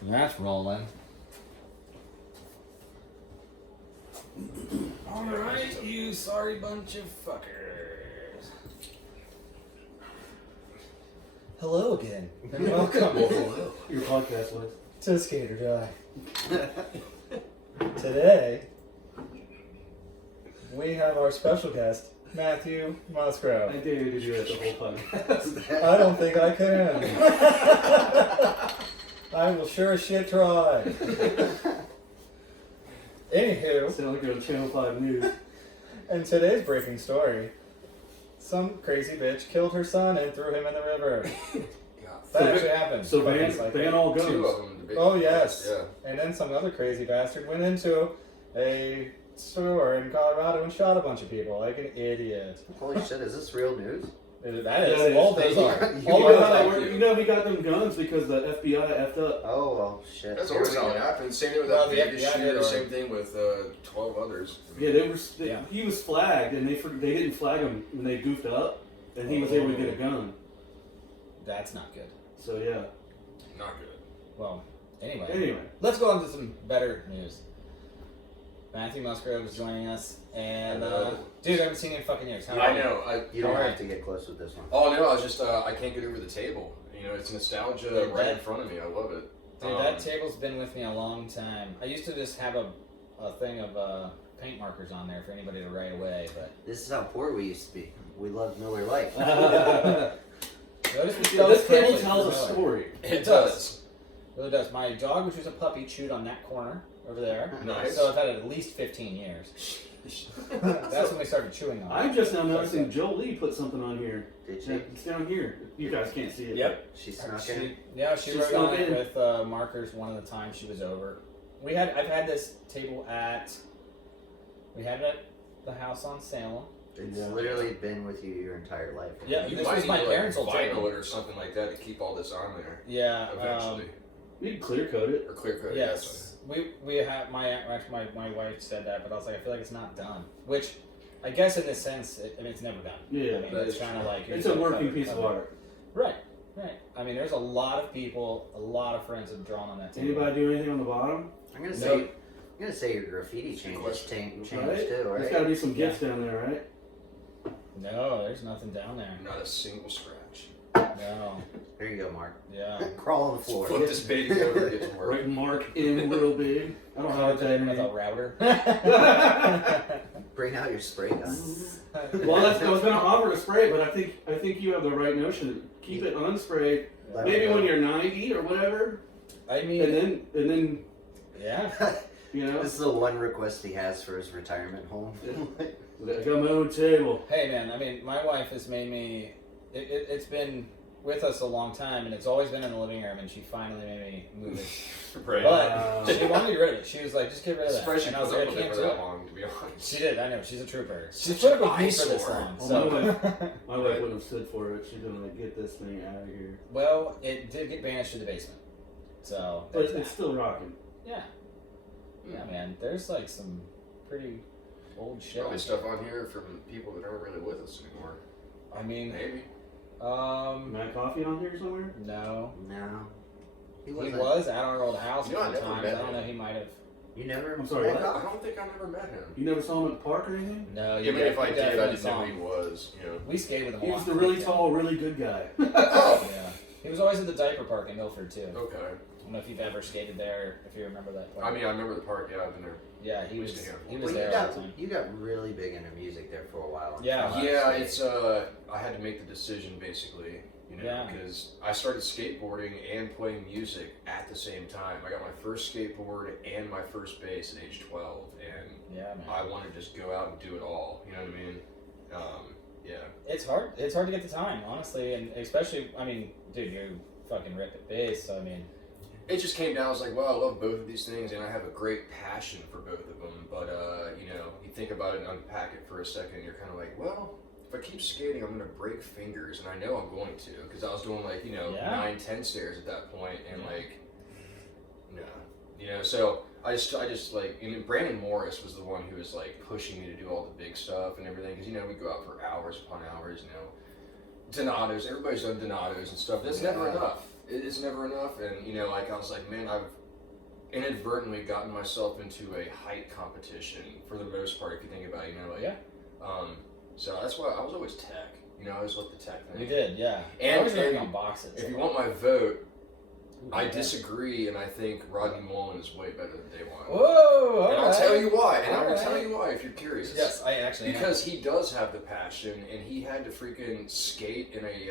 So that's rolling. Alright, you sorry bunch of fuckers. Hello again, and welcome Your podcast was. to Skater Die. Today, we have our special guest, Matthew Musgrove. I dare you to do it the whole podcast. I don't think I can. I will sure as shit try. Anywho, Sound like you're on Channel 5 News. in today's breaking story, some crazy bitch killed her son and threw him in the river. That So actually happened. So Fucking ban all guns. Two of them. Oh yes. Yeah. And then some other crazy bastard went into a store in Colorado and shot a bunch of people like an idiot. Holy shit, is this real news? That is. Yeah, it All is. those are. You All You those know, how are. they were- you know he got them guns because the FBI effed up. Oh, well, shit. That's Here always we how go. it happens. Same thing with Well, that the Vegas FBI did, shooter. or- Same thing with 12 others. Yeah, they were. Yeah. He was flagged, and they didn't flag him when they goofed up, and he was able to get a gun. That's not good. So yeah. Not good. Well, anyway. Anyway, Let's go on to some better news. Matthew Musgrove is joining us, and dude, I haven't seen you in fucking years. How I are you? know. You don't Alright. have to get close with this one. Oh no, I was just I can't get over the table. You know, it's nostalgia Dude, right that- in front of me. I love it. Dude, that table's been with me a long time. I used to just have a thing of paint markers on there for anybody to write away, but This is how poor we used to be. We loved Miller Lite. notice we spelled this it table correctly tells a for Miller. story. It does. It really does. My dog, which was a puppy, chewed on that corner over there. Nice. So I've had it at least 15 years. That's when we started chewing on it. I'm just now noticing Jolie put something on here. Did she? It's down here. You guys can't see it. Yep. She snuck in. She She wrote snuck on it in. with markers one of the times she was over. I've had this table we had it at the house on Salem. It's Yeah. literally been with you your entire life. Yeah. You This might was need my to, parents' old vinyl table. it or something like that to keep all this on there Yeah. eventually, You can clear coat it. or clear coat. Yes. We have my wife said that, but I was like, I feel like it's not done. Which, I guess in this sense, it's never done. Yeah, I mean, that it's is kind of true. like It's a working piece of art. Right. I mean, there's a lot of people, a lot of friends have drawn on that table. Anybody do anything on the bottom? I'm gonna Nope. say your graffiti changes question. changed Right? too, There's right? got to be some gifts down there, right? No, there's nothing down there. Not a single scratch. No. Here you go, Mark. Yeah. Crawl on the floor. Flip this baby over, it gets work. Write Mark in real big. I don't know how to Carved in with a type. router. Bring out your spray gun. Well, I was going to offer to spray, but I think you have the right notion. Keep it unsprayed. Let Maybe me when know. you're 90 or whatever, I mean, and then yeah. you know, This is the one request he has for his retirement home. I got my own table. Hey, man, I mean, my wife has made me, it's been with us a long time, and it's always been in the living room, and she finally made me move it. Right. But she wanted to get rid of it. She was like, just get rid of that. Surprised she And I was put like, up I with it can't for do that it. long, to be honest. She did, I know, she's a trooper. She Such put an up with me for this eyesore. long. Well, So. My wife wouldn't have stood for it. She'd been like, get this thing out of here. Well, it did get banished to the basement. So, But there's it's that. still rocking. Yeah. Yeah, man, there's like some pretty old shit. Probably on stuff on here from people that aren't really with us anymore. I mean, Maybe. Matt Coffee on here somewhere? no. No. He wasn't. was at our old house You know, I a few never times. met I don't know, him. he might have. You never. I'm sorry, met what? I up? don't think I never met him. You never saw him at the park or anything? No, Yeah, I mean, if I did, I definitely didn't saw know who him. he was. You know. We skated with him a He lot. was the really tall, really good guy. Oh. Yeah. He was always at the diaper park in Milford, too. Okay. I don't know if you've ever skated there, if you remember that park. I mean, I remember the park. Yeah, I've been there. Yeah, he we was, used to hear him. he was Well, there all the time. you got really big into music there for a while. Yeah. Yeah, it's I had to make the decision basically, you know, Yeah. because I started skateboarding and playing music at the same time. I got my first skateboard and my first bass at age 12, and Yeah, man. I wanted to just go out and do it all. You know what I mean? Yeah. It's hard. It's hard to get the time, honestly, and especially, I mean, dude, you fucking rip at bass, so I mean. It just came down. I was like, well, I love both of these things, and I have a great passion for both of them. But you know, you think about it and unpack it for a second, and you're kind of like, well, if I keep skating, I'm gonna break fingers, and I know I'm going to, because I was doing like, you know, Yeah. 9-10 stairs at that point, and like, no, you know. So I just like, and then Brandon Morris was the one who was like pushing me to do all the big stuff and everything, because you know we go out for hours upon hours, you know. Donatos, everybody's done Donatos and stuff. That's never enough. it's never enough. And, you know, like, I was like, man, I've inadvertently gotten myself into a height competition for the most part, if you think about it, you know, like, Yeah. So that's why I was always tech. You know, I always loved the tech thing. We did, yeah. And- I was working and on boxes. If you want my vote, I Yeah. disagree, and I think Rodney Mullen is way better than Day One. Whoa! And I'll tell you why, and I will Alright. tell you why if you're curious. Yes, I actually am. Because he does have the passion, and he had to freaking skate in a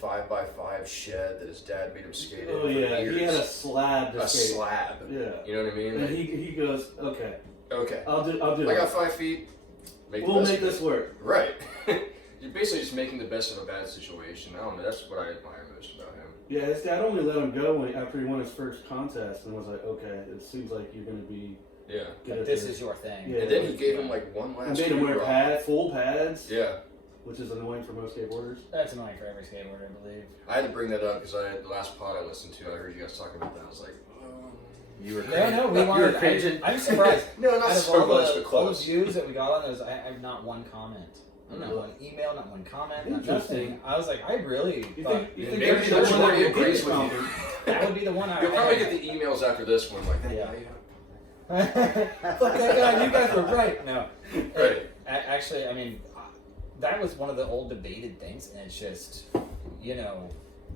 5x5 shed that his dad made him skate in Oh for yeah, years. he had a slab to A skate. slab. Yeah. You know what I mean? And Like, he goes, okay, okay, I'll do I it. got 5 feet. We'll make this work. Right. You're basically just making the best of a bad situation. I don't know. That's what I admire most about him. Yeah, his dad only let him go after he won his first contest, and was like, okay, it seems like you're gonna be Yeah. good at This is your thing. Yeah. And then he gave him like one He last. made him wear hoorah. full pads, Yeah. which is annoying for most skateboarders. That's annoying for every skateboarder, I believe. I had to bring that up because the last pod I listened to, I heard you guys talking about that. I was like, You were No, we you were wanted. cringing. I'm surprised. no, not Out of so all much, the, but all the close. views that we got on those, I have not one comment. Not one email, not one comment, not Interesting. nothing. I was like, I really You thought think maybe that's the that's one why that he will agrees get with you. something? that would be the one I You'll probably get the emails after this one, like, hey, Yeah. yeah. Fuck that guy, you guys were right. No. Right. Actually, I mean, that was one of the old debated things, and it's just, you know,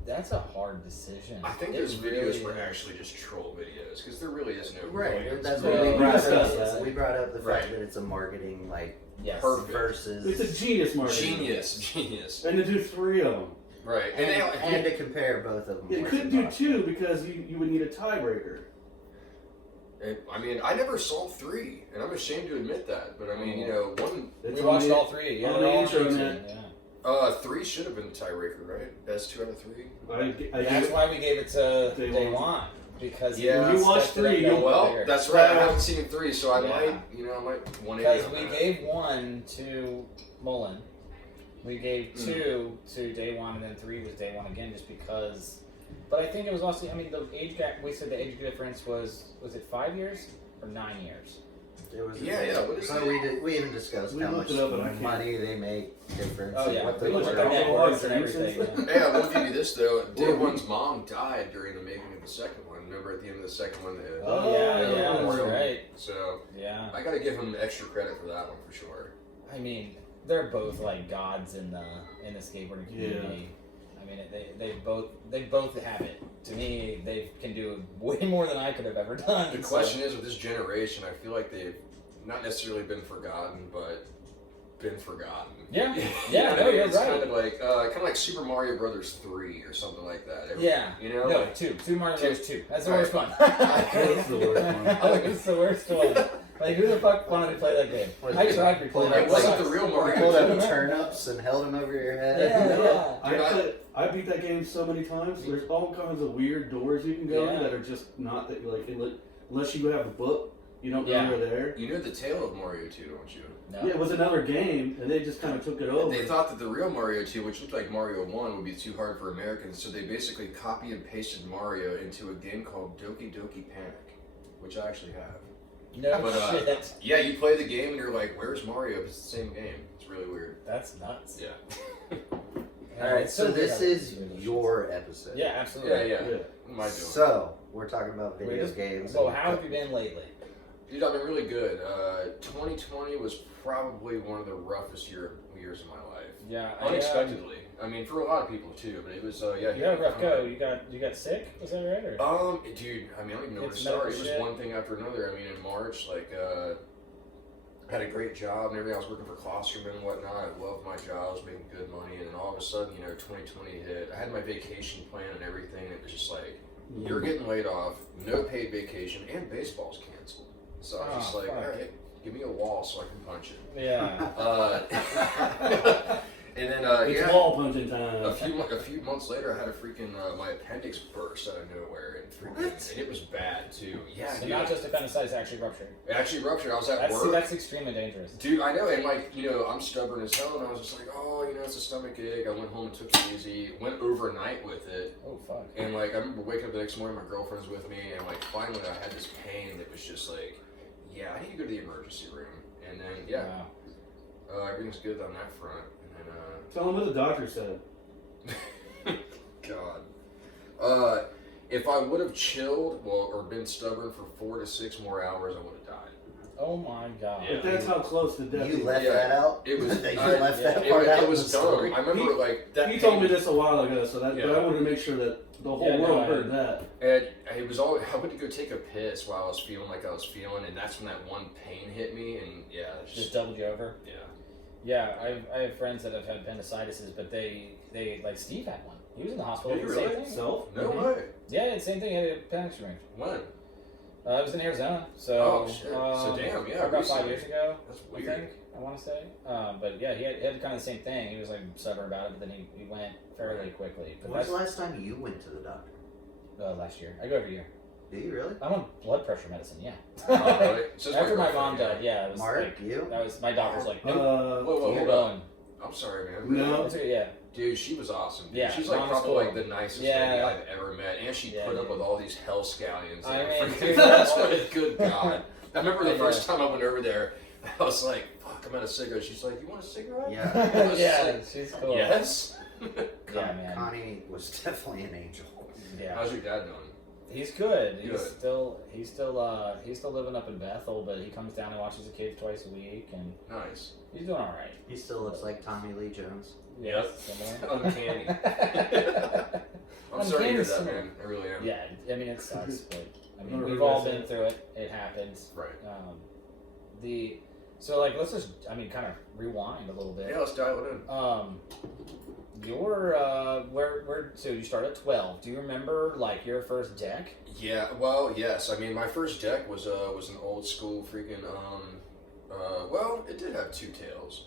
that's a hard decision. I think It those videos really were is. actually just troll videos because there really is no Right, point. and that's Yeah. what we brought discussed up. that. We brought up the fact Right. that it's a marketing like Yes. Perfect. versus It's a genius marketing. Genius. And to do 3 of them. Right. and to compare both of them. You was couldn't do impossible. 2 because you would need a tiebreaker. I mean, I never saw 3, and I'm ashamed to admit that. But I mean, you know, one, It's We on watched the- all three. Yeah, on they're the all intro, YouTube, man. Yeah. 3 should have been the tiebreaker, right? Best 2 out of 3. I That's gave- why we gave it to Day Day One. One. Because Yeah. When you watch stepped it 3, up you'll- that Well, bigger. that's right. I haven't seen 3, so I Yeah. might 180 Because on we that. gave 1 to Mullen, we gave 2 to Day One, and then 3 was Day One again, just because. But I think it was also. I mean, the age gap. We said the age difference was it 5 years or 9 years? It was Yeah, what is so it? we even discussed We how looked much it up, and I can't- money they make difference. Oh and yeah, what we they looked at were. the net worth and everything. Yeah. Hey, I will give you this though. Day Or- One's mom died during the making of the second one. Remember at the end of the second one? Oh yeah, Oh, yeah, that's memorial. right. So Yeah, I got to give him extra credit for that one for sure. I mean, they're both like gods in the skateboarding community. I mean, they both have it. To me, they can do way more than I could have ever done. The so- question is, with this generation, I feel like they've not necessarily been forgotten, but been forgotten. Yeah, You yeah, know what no, I mean? you're It's right. kind of like Super Mario Brothers 3 or something like that. Yeah. You know, No, like, 2. Super Mario Bros. 2. That's the Right. worst one. That's the worst one. It's the worst one. Like, who the fuck wanted to play that game? Was I it- tried to play it that. wasn't game. the real You Mario. pulled out 2. turnips and held them over your head. Yeah, yeah. I beat that game so many times. There's all kinds of weird doors you can go in Yeah. that are just not that like unless you have the book, you don't Yeah. know they're there. You know the tale of Mario 2, don't you? No. Yeah, it was another game, and they just kind of took it over. They thought that the real Mario 2, which looked like Mario 1, would be too hard for Americans, so they basically copy and pasted Mario into a game called Doki Doki Panic, which I actually have. No But, shit. Yeah, you play the game and you're like, where's Mario? It's the same game. It's really weird. That's nuts. Yeah. All right, It's so weird this how is they do those your episode. shits. Yeah, absolutely. Yeah, yeah. Yeah. What am I doing? So we're talking about Wait, video just- games. So and- how have you been lately? Dude, I've been really good. 2020 was probably one of the roughest years of my life. Yeah, Unexpectedly. I mean, for a lot of people too, but it was, yeah. You had a rough go. You got sick? Was that right? Or? Dude, I mean, I don't even know where to It's start. It medical was shit. one thing after another. I mean, in March, like, I had a great job and everything. I was working for Klosterman and whatnot. I loved my job. I was making good money. And then all of a sudden, 2020 hit. I had my vacation plan and everything. And it was just like, you're getting laid off, no paid vacation, and baseball's canceled. So I was just Oh, like, fuck. all right, give me a wall so I can punch it. Yeah. And then, It's yeah. wall punching time. A few months later, I had a freaking my appendix burst out of nowhere, and freaking, and it was bad too. Yeah, So dude, not just appendicitis, actually ruptured. it actually ruptured. I was at See, work, that's extremely dangerous. dude. I know, and like I'm stubborn as hell, and I was just like, oh, it's a stomach ache. I went home and took it easy. Went overnight with it, Oh fuck. and like I remember waking up the next morning, my girlfriend was with me, and like finally I had this pain that was just like, yeah, I need to go to the emergency room, and then yeah, Wow. everything's good on that front, and then Tell them what the doctor said. God. If I would have chilled, or been stubborn for 4 to 6 more hours, I would have died. Oh my god. But that's how close to death. You left that out? It was. You I- left that it, part out it of was the dumb. story? I remember like that. He told me this a while ago, so that. Yeah. But I wanted to make sure that the whole Yeah, no, world I- heard that. And it was all. I went to go take a piss while I was feeling like I was feeling, and that's when that one pain hit me, and yeah, it's Just just doubled you over. yeah. Yeah, I have friends that have had appendicitis, but they like Steve had one. He was in the hospital. Did with he the really? same thing. Self? No Mhm. way. Yeah, the same thing. He had an appendix removed. When? It was in Arizona. So. Oh, shit. So damn, yeah, About recently. 5 years ago. That's I weird. think I want to say. But yeah, he had kind of the same thing. He was like stubborn about it, but then he went fairly quickly. But When was that's the last time you went to the doctor? last year. I go every year. Do you really? I'm on blood pressure medicine. Yeah. Oh, really? So it's After my girlfriend, mom yeah. died, yeah, it was Mark, like you? that was my doctor's like, nope, Whoa, whoa, keep hold going. on. I'm sorry, man. No. It's okay, yeah. Dude, she was awesome. Dude. Yeah, she's like mom's probably cool. like the nicest Yeah. lady I've ever met, and she Yeah, put up dude. with all these hell scallions. I that mean, are freaking- dude, that's all- what. Good God! I remember the I first time I went over there, I was like, "Fuck, I'm out of cigarettes." She's like, "You want a cigarette?" Yeah. I was Yeah, like, she's cool. Yes. Yeah, man. Connie was definitely an angel. Yeah. How's your dad doing? He's good. He's Good. still living up in Bethel, but he comes down and watches the kids twice a week, and Nice. he's doing all right. He still looks like Tommy Lee Jones. Yeah, Yep. similar. Uncanny. I'm sorry to hear that, similar. man. I really am. Yeah, I mean it sucks, but I mean Never we've heard all that been said. through it. It happens. Right. So like let's just kind of rewind a little bit. Yeah, let's dial it in. Your where so you started at 12. Do you remember like your first deck? Yeah, well, yes. I mean, my first deck was an old school freaking well, it did have 2 tails.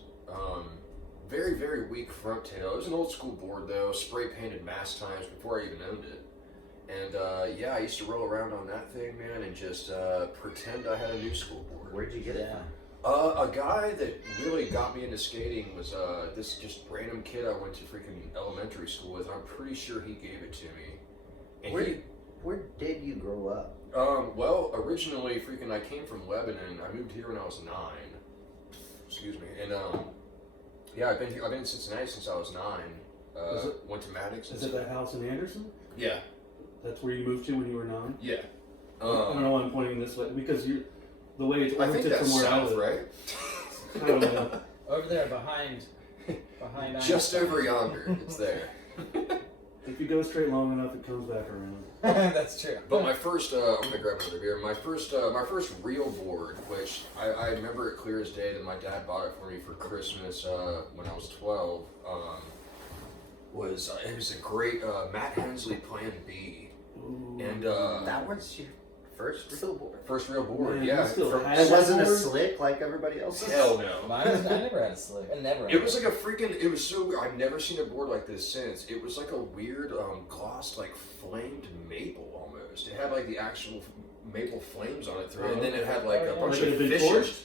Very very weak front tail. It was an old school board though, spray painted mass times before I even owned it. And yeah, I used to roll around on that thing, man, and just pretend I had a new school board. Where'd you get it Yeah. from? A guy that really got me into skating was this just random kid I went to freaking elementary school with. And I'm pretty sure he gave it to me. And Where did you grow up? well, originally, freaking, I came from Lebanon. I moved here when I was 9. Excuse me. And yeah, I've been in Cincinnati since I was 9. Is it- Went to Maddox. Is it that house in Anderson? Yeah. That's where you moved to when you were 9? Yeah. I don't know why I'm pointing this way because the way it's I think oriented that's from where I south, live. right? I don't know. Over there behind. Just over yonder. It's there. If you go straight long enough, it comes back around. That's true. But my first, I'm gonna grab another beer. My first real board, which I remember it clear as day that my dad bought it for me for Christmas when I was 12. Was it was a great Matt Hensley Plan B, Ooh. and That was your first real board. first real board. Man, Yeah, you still from- had It wasn't a board? slick like everybody else's. hell no. Mine was, I never had a slick. I never. It was like a freaking. It was so weird. I've never seen a board like this since. It was like a weird glossed like flamed maple almost. It had like the actual maple flames on it through it, and then it had like a bunch Like it of had been fishing. torched?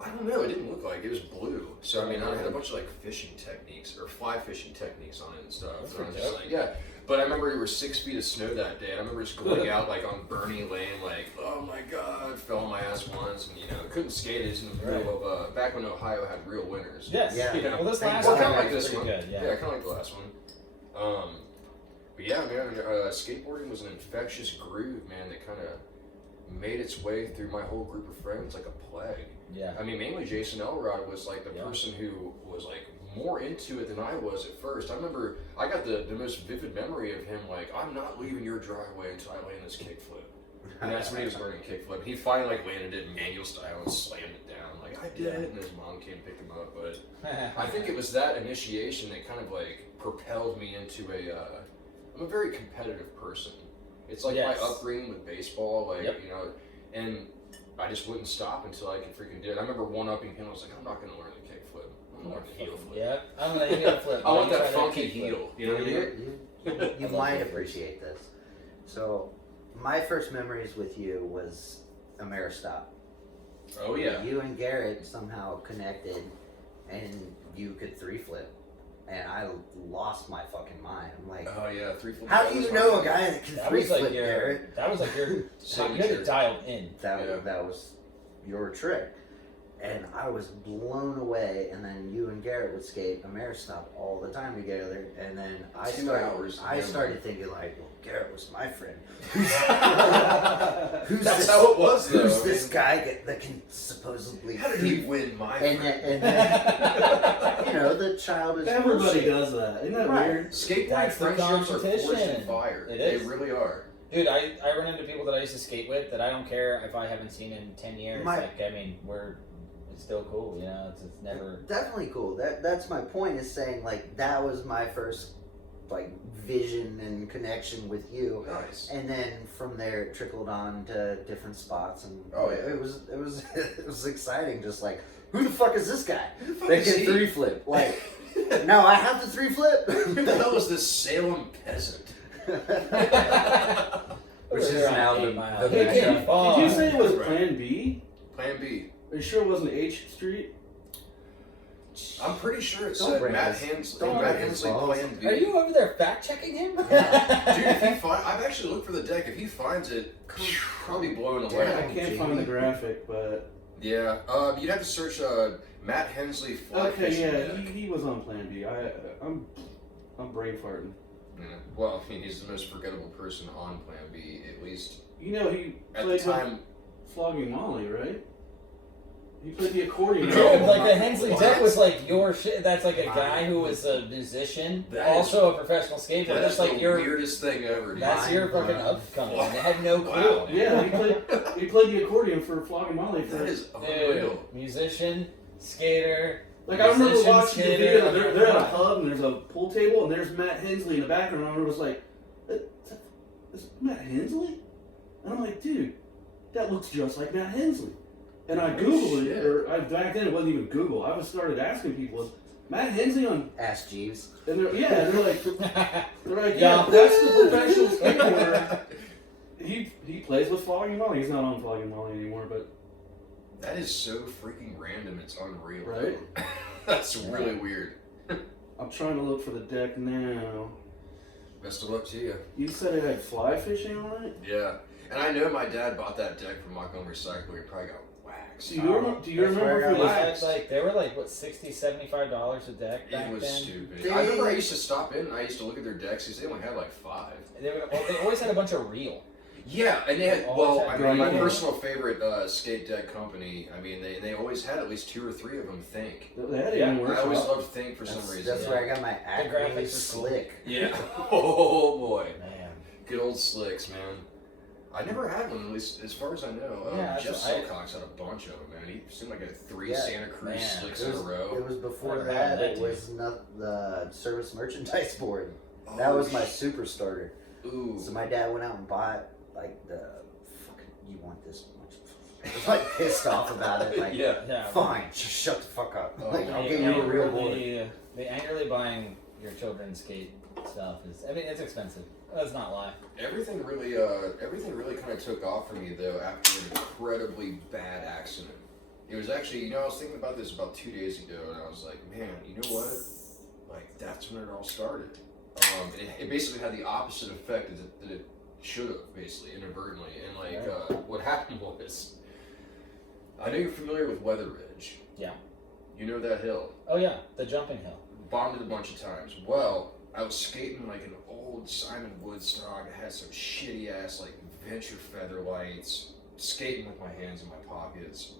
I don't know. It didn't look like it was blue. So I mean, I had a bunch of like fishing techniques or fly fishing techniques on it and stuff. That's And I was pretty just like, yeah. But I remember there were 6 feet of snow that day, and I remember just going out like on Bernie Lane, like, oh my god, fell on my ass once, and couldn't skate. It was in the middle of back when Ohio had real winters. Yes. Yeah. You know, Well, this last well, one kind of like was this pretty one. good. Yeah. kind of like the last one. But yeah, man, skateboarding was an infectious groove, man, that kind of made its way through my whole group of friends like a plague. Yeah. I mean, mainly Jason Elrod was like the Yeah. person who was like more into it than I was at first. I remember I got the most vivid memory of him like, I'm not leaving your driveway until I land this kickflip. And that's when he was learning kickflip. He finally like landed it manual style and slammed it down. Like, I did it, and his mom came to pick him up. But I think it was that initiation that kind of like propelled me into I'm a very competitive person. It's like Yes. my upbringing with baseball, like, Yep. and I just wouldn't stop until I could freaking do it. I remember one-upping him, I was like, I'm not going to learn the kickflip. I'm going to learn the heel flip. Yeah. I'm gonna heel flip. I want You that try funky kick flip. heel. You know what I mean? You I love might that appreciate this. So, my first memories with you was Ameristop. Oh, yeah. You and Garrett somehow connected, and you could 3-flip, and I lost my fucking mind. I'm like, Oh, yeah. 3-flip. how do you know a guy that can That was 3-flip, like your. Garrett? That was like your. You had Signature. it dialed in. That Yeah. that was your trick. And I was blown away. And then you and Garrett would skate Ameristop all the time together. And then I 2 hours. started thinking like, well, Garrett was my friend. That's how it was, though. Who's this guy that can supposedly? How did he win my And friend? then you know, the child is Everybody does that. Isn't that Right. weird? Skateboarding That's the friendships are forged in competition. fire. It They is. really are. Dude, I run into people that I used to skate with that I don't care if I haven't seen in 10 years. It's still cool, you know. It's never. Definitely cool. That's my point. Is saying like that was my first like vision and connection with you, Nice. and then from there it trickled on to different spots, and Oh, yeah. it was it was exciting. Just like, who the fuck is this guy? Who the fuck They is can he? 3-flip. Like, no, I have to 3-flip. Who the hell is this Salem peasant? Which is now the Pick and matchup. fall. Did you say it was Right. Plan B? Plan B. Are you sure it wasn't H Street? I'm pretty sure it Don't said bring Matt this- Hensley. don't Matt bring this Hensley balls. Plan B. Are you over there fact checking him? Dude, if he I've actually looked for the deck. If he finds it, probably blown away. Yeah. I can't find the graphic, but Yeah. You'd have to search Matt Hensley fly okay, fishing yeah, deck. he was on Plan B. I'm brain farting. Yeah. Well, I mean, he's the most forgettable person on Plan B, at least You know he at the played time. with Flogging Molly, right? He played the accordion. Dude, No. like the Hensley What? deck was like your shit. That's like a guy who was a musician, That is- also a professional skateboarder. That That's is like the your. weirdest thing ever. Dude. That's your fucking Mind-blowing. upcoming. I had no clue. Wow. Yeah, he played the accordion for Flogging Molly. For, That is Dude, unreal. musician, skater. like I remember musician, watching the skater, video. They're at a pub and there's a pool table and there's Matt Hensley in the background. And I was like, "Is Matt Hensley?" And I'm like, "Dude, that looks just like Matt Hensley." And I Googled it, shit. or back then it wasn't even Google. I just started asking people, "Is Matt Hensley on?" Ask Jeeves. And they're like, Yeah. "Yeah, that's the professional skateboarder." He plays with Flogging Molly. He's not on Flogging Molly anymore, but That is so freaking random. It's unreal. Right? That's really weird. I'm trying to look for the deck now. Best of luck to you. You said it had fly fishing on it. Yeah. And I know my dad bought that deck from Montgomery Cycle. He probably got waxed. Do you That's where remember I if got it They was? had, like they were like what $60, $75 a deck back It was then. stupid. They- I remember I used to stop in and I used to look at their decks because they only had like 5. They always had a bunch of real. Yeah, and they had, Always well, had I mean, my green. personal favorite skate deck company, I mean, they always had at least 2 or 3 of them, Think. They had it Yeah, in I always workshop. loved Think for some That's, reason. that's where I got my graphics Acme are cool. slick. Yeah. Oh boy. Man. Good old slicks, man. I never had one, at least as far as I know. Yeah, Jeff that's what I- Silcox had a bunch of them, man. He seemed like a 3 Yeah, Santa Cruz man. slicks It in was, a row. it was before Never that. had that, It dude. was not the service merchandise board. Oh, That was my super starter. Ooh. So my dad went out and bought like the fucking. You want this much? I was like pissed off about it. Like, yeah. Yeah. fine, just shut the fuck up. Oh, Like, I'll The get you a real board. The angrily buying your children's skate stuff is. I mean, it's expensive. Let's not lie. Everything really kind of took off for me though after an incredibly bad accident. It was actually, I was thinking about this about 2 days ago, and I was like, man, you know what? Like that's when it all started. It basically had the opposite effect that it should have, basically inadvertently. And like, what happened was, I know you're familiar with Weather Ridge. Yeah. You know that hill. Oh yeah, the jumping hill. Bombed it a bunch of times. Well, I was skating like an old Simon Woodstock. I had some shitty ass like Venture feather lights. Skating with my hands in my pockets.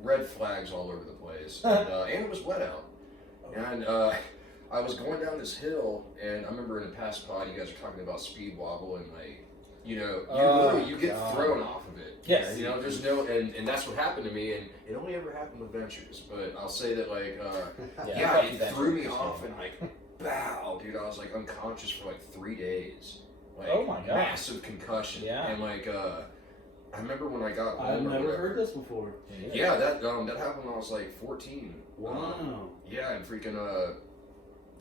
Red flags all over the place. And it was wet out. And I was going down this hill, and I remember in a past pod, you guys are talking about speed wobble, and like, you get God. thrown off of it. Yes. There's no, and that's what happened to me, and it only ever happened with Ventures, but I'll say that like, yeah, fuck it that threw me shit. off, and like, bow, dude, I was like unconscious for like 3 days. Like, Oh my God. massive concussion. Yeah. And like, I remember when I got home I've or never whatever. heard this before. Yeah, that happened when I was like 14. Wow. Yeah, and freaking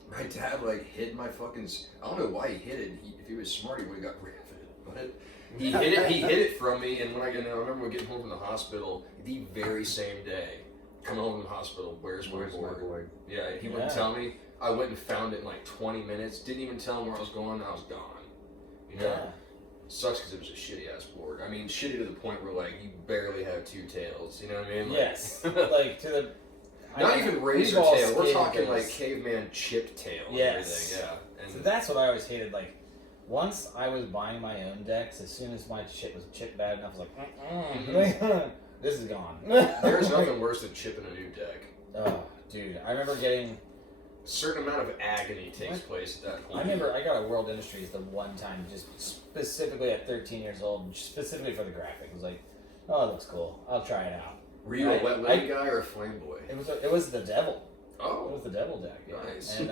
my dad like hid my fucking. I don't know why he hid it. If he was smart, he would have got rid of it. But he hid it. He hid it from me. And when I remember getting home from the hospital the very same day, coming home from the hospital. Where's my board? Yeah, and he wouldn't Yeah. tell me. I went and found it in like 20 minutes. Didn't even tell him where I was going. I was gone. Yeah. sucks because it was a shitty ass board. I mean, shitty to the point where like you barely have two tails. You know what I mean? Like, Yes, like to the. not even razor we've all tail. We're skated talking this. like caveman chip tail. And Yes. everything. Yeah. And So that's what I always hated. Like, once I was buying my own decks, as soon as my shit was chipped bad enough, I was like, this is gone. there's nothing worse than chipping a new deck. Oh, dude, I remember getting. A certain amount of agony takes place at that point. I remember I got a World Industries the one time, just specifically at 13 years old, specifically for the graphic. It was like, oh, it looks cool. I'll try it out. Were you a wet lady guy or a flame boy? It was the devil. It Oh, was the devil deck. Yeah. nice. And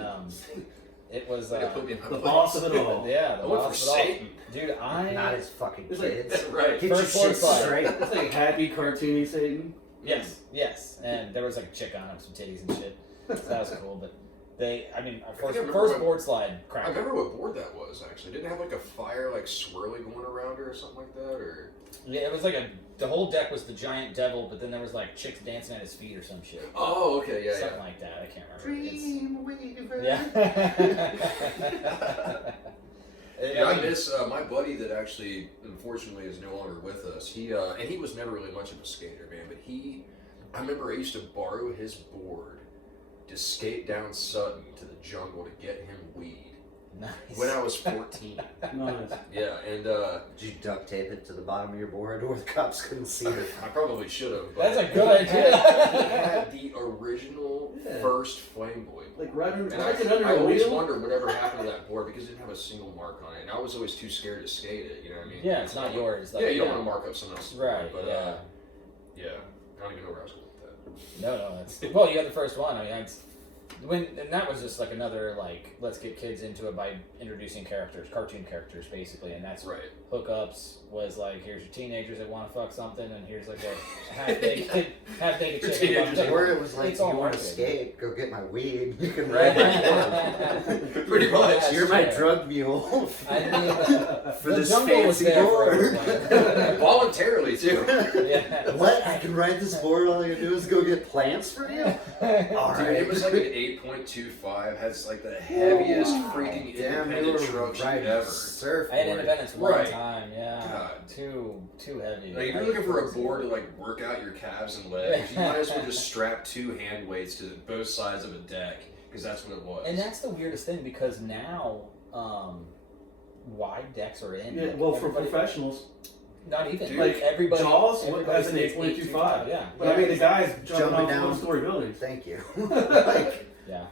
it was Way to put me in my The place. boss of it all. yeah, the I went for boss of it all. Satan. Dude, Not his fucking It's like- kids. That's right. Get your First board shit slide. straight. It's like happy, cartoony Satan. Yes, and there was like a chick on it with some titties and shit. So that was cool, but I remember first what- board slide I crap. remember what board that was actually. Didn't it have like a fire like swirly going around her or something like that, or Yeah, it was like the whole deck was the giant devil, but then there was like chicks dancing at his feet or some shit. oh, okay, yeah, Something yeah. like that. I can't remember. Dreamweaver. Yeah. Yeah, I miss my buddy that actually, unfortunately, is no longer with us. He and he was never really much of a skater, man. But I remember I used to borrow his board to skate down Sutton to the jungle to get him weed Nice. when I was 14. Nice. Yeah, and Did you duct tape it to the bottom of your board where the cops couldn't see it? I probably should have. That's a good idea. He had the original Yeah. first Flame Boy. Like right And under I a always wheel. wondered whatever happened to that board because it didn't have a single mark on it, and I was always too scared to skate it. You know what I mean? Yeah, it's not yours. Like, Yeah, you don't want to mark up someone else's Right. board, but Yeah. yeah, I don't even know where I was going with that. No, that's well. You had the first one. I mean, and that was just like another like let's get kids into it by introducing characters, cartoon characters, basically, and that's Right. hookups was like here's your teenagers that want to fuck something, and here's like a half naked Your chick. teenagers that Or it was like, It's you all want to marketing. skate, go get my weed. You can ride my board. Pretty much. That's You're my true. drug mule I mean, for the this jungle was fancy there for board. everyone. Voluntarily too. Yeah. What? I can ride this board, all I gotta do is go get plants for you? Alright. Dude, it was like an 8.25. Has like the heaviest freaking Damn, you independent were trucks you'd riding ever. surfboard. I had Independence one Right. time. Yeah. God. Too heavy. Like, if you're looking for a board to like work out your calves and legs, you might as well just strap 2 hand weights to both sides of a deck because that's what it was. And that's the weirdest thing because now, wide decks are in. Yeah, Like, well, for everybody- professionals, not even Dude, like everybody. Jaws everybody has an stays 8.25. Yeah, but I mean the guys jumping Jumping off down. one-story buildings. Thank you. Like, yeah.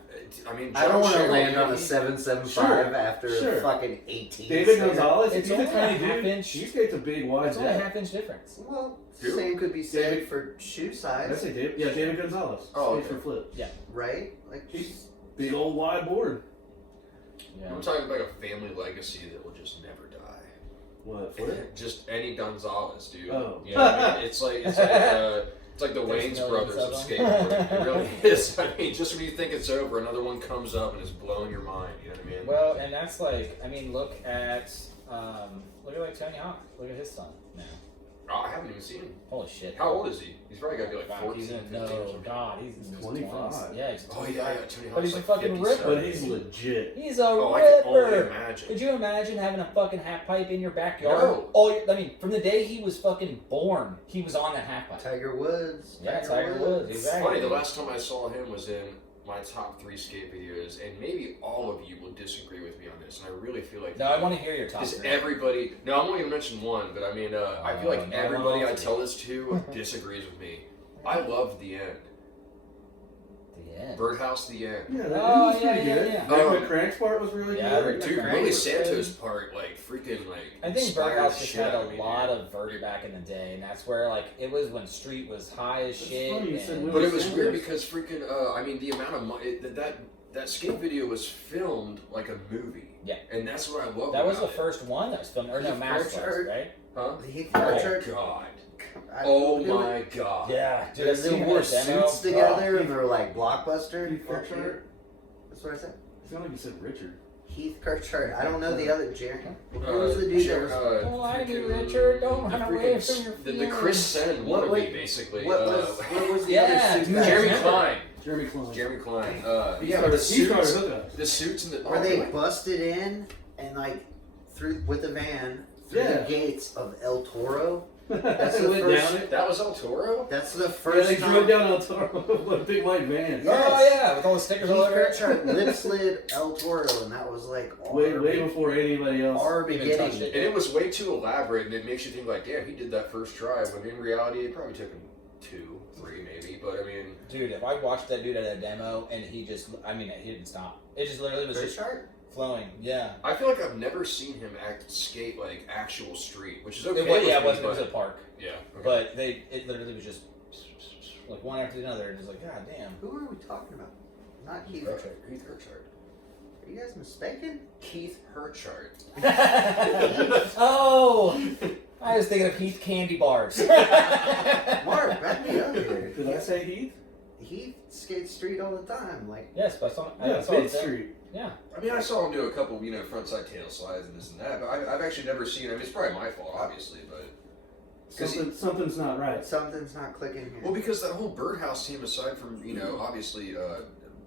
I mean, I don't want to John land Sherrill, on a he- 775 Sure, after sure. fucking 18. David skater. Gonzalez, It's he's a only a tiny half dude. inch. He skates a big wide It's only a deck. half-inch difference. Well, Who? same could be said David- for shoe Did I size, say David? Yeah, David Gonzalez. Oh, Skates okay. for flip. right? Like, He's big old wide board. Yeah. I'm talking about a family legacy that will just never die. What flip? Just any Gonzalez, dude. Oh. You know what I mean? It's like the There's Wayne's millions brothers of of them. skateboarding. It really is. I mean, just when you think it's over, another one comes up and is blowing your mind. You know what I mean? Well, and that's like I mean, look at like Tony Hawk. Look at his son now. Oh, I haven't even seen him. Holy shit. How old is he? He's probably got to be like Fuck, 14, he's in, 15 or no, something. God, he's in his 25. 20s. Yeah, he's Oh 25. yeah, Tony Hawk's But he's a like fucking 57. ripper. But he's legit. He's a Oh, I can only ripper. imagine. Could you imagine having a fucking half pipe in your backyard? No. I mean, from the day he was fucking born, he was on that half pipe. Tiger Woods. Yeah, Tiger Woods, It's exactly. funny, the last time I saw him was in my top 3 skate videos, and maybe all of you will disagree with me on this, and I really feel like No, I want to hear your top because three. everybody. No, I'm only gonna mention one, but I mean, I feel like no, everybody no, I no. tell this to disagrees with me. I loved The End. The end. Birdhouse, The End. Yeah, that Oh, was pretty yeah, good. yeah, yeah. Rick McCrank's part was really Yeah, good. Rick Dude, McCrank Willie was Santos' part, like freaking, like I think inspired Birdhouse the just shit had out a of me, lot dude. of vert back in the day, and that's where like it was when street was high as It's shit. funny you said and- Willie But it was Santos. weird because freaking, I mean, the amount of money that skate video was filmed like a movie. Yeah. And that's what I love. that was the about it. first one that was filmed, or no, Heath Mask was, Pritchard. right? Huh? Heath Oh Pritchard. God. I- Oh they were- my God. Yeah, dude, They seen wore that demo. suits together and they were like Blockbuster. Heath Kirchard? That's what I said. It sounded like you said Richard. Heath Kirchard. I don't know the other Jerry. Who was the dude that was? Don't lie to me, Richard. Don't run away from your the Chris Sen What- wannabe, wait, basically. What was the yeah, other suit? dude, Jeremy Remember? Klein. Jeremy Klein. Jeremy Klein. He Yeah, started, the he started suits. hookups. The suits and the. Were oh, they really? busted in and like through with the van through Yeah. the gates of El Toro. That's the went first- down it. That was El Toro? That's the Yeah, first they time. drove down El Toro with a big white van. Yeah. Oh yeah, with all the stickers all Keith over it. Kirchard lip slid El Toro, and that was like Way before anybody else. our Even beginning. touched it. And it was way too elaborate, and it makes you think like, damn, he did that first try. When in reality, it probably took him 2, 3 maybe. But I mean, Dude, if I watched that dude at a demo and he just, I mean, he didn't stop. It just literally was just Kirchard? flowing. Yeah. I feel like I've never seen him skate like actual street, which is okay. It was, yeah, with it me, was a but- park. Yeah. Okay. But it literally was just like one after another, and just like, god damn. Who are we talking about? Not Keith. Keith Kirchard. Are you guys mistaken? Keith Kirchard. Oh, I was thinking of Heath candy bars. Mark, back me up here. Did I say Heath? He skates street all the time. Like, Yes, but I saw, Yeah, I saw Fifth it there. Street. Yeah. I mean, I saw him do a couple, frontside tail slides and this and that, but I've actually never seen. I mean, it's probably my fault, obviously, but Something's not right. something's not clicking here. well, because that whole Birdhouse team, aside from obviously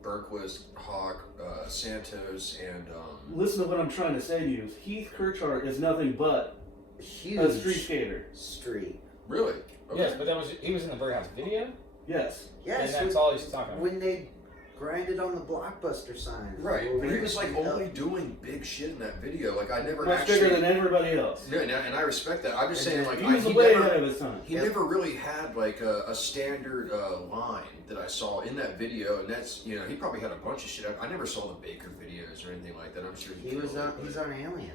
Berquist, Hawk, Santos, and Listen to what I'm trying to say to you. Heath Kirchard is nothing but Huge a street skater. street. really, okay. Yes, but he was in the Birdhouse video, Yes. and Yes, that's all he's talking about. when they grinded on the Blockbuster sign. Right, but he was like Weird. only doing big shit in that video. Like I never Much actually. bigger than everybody else. Yeah, and I respect that. I'm just saying, like He was he way never, ahead of his time. he never really had like a standard line that I saw in that video, and that's he probably had a bunch of shit. I never saw the Baker videos or anything like that. I'm sure He was killed on. it, He's but- on Alien.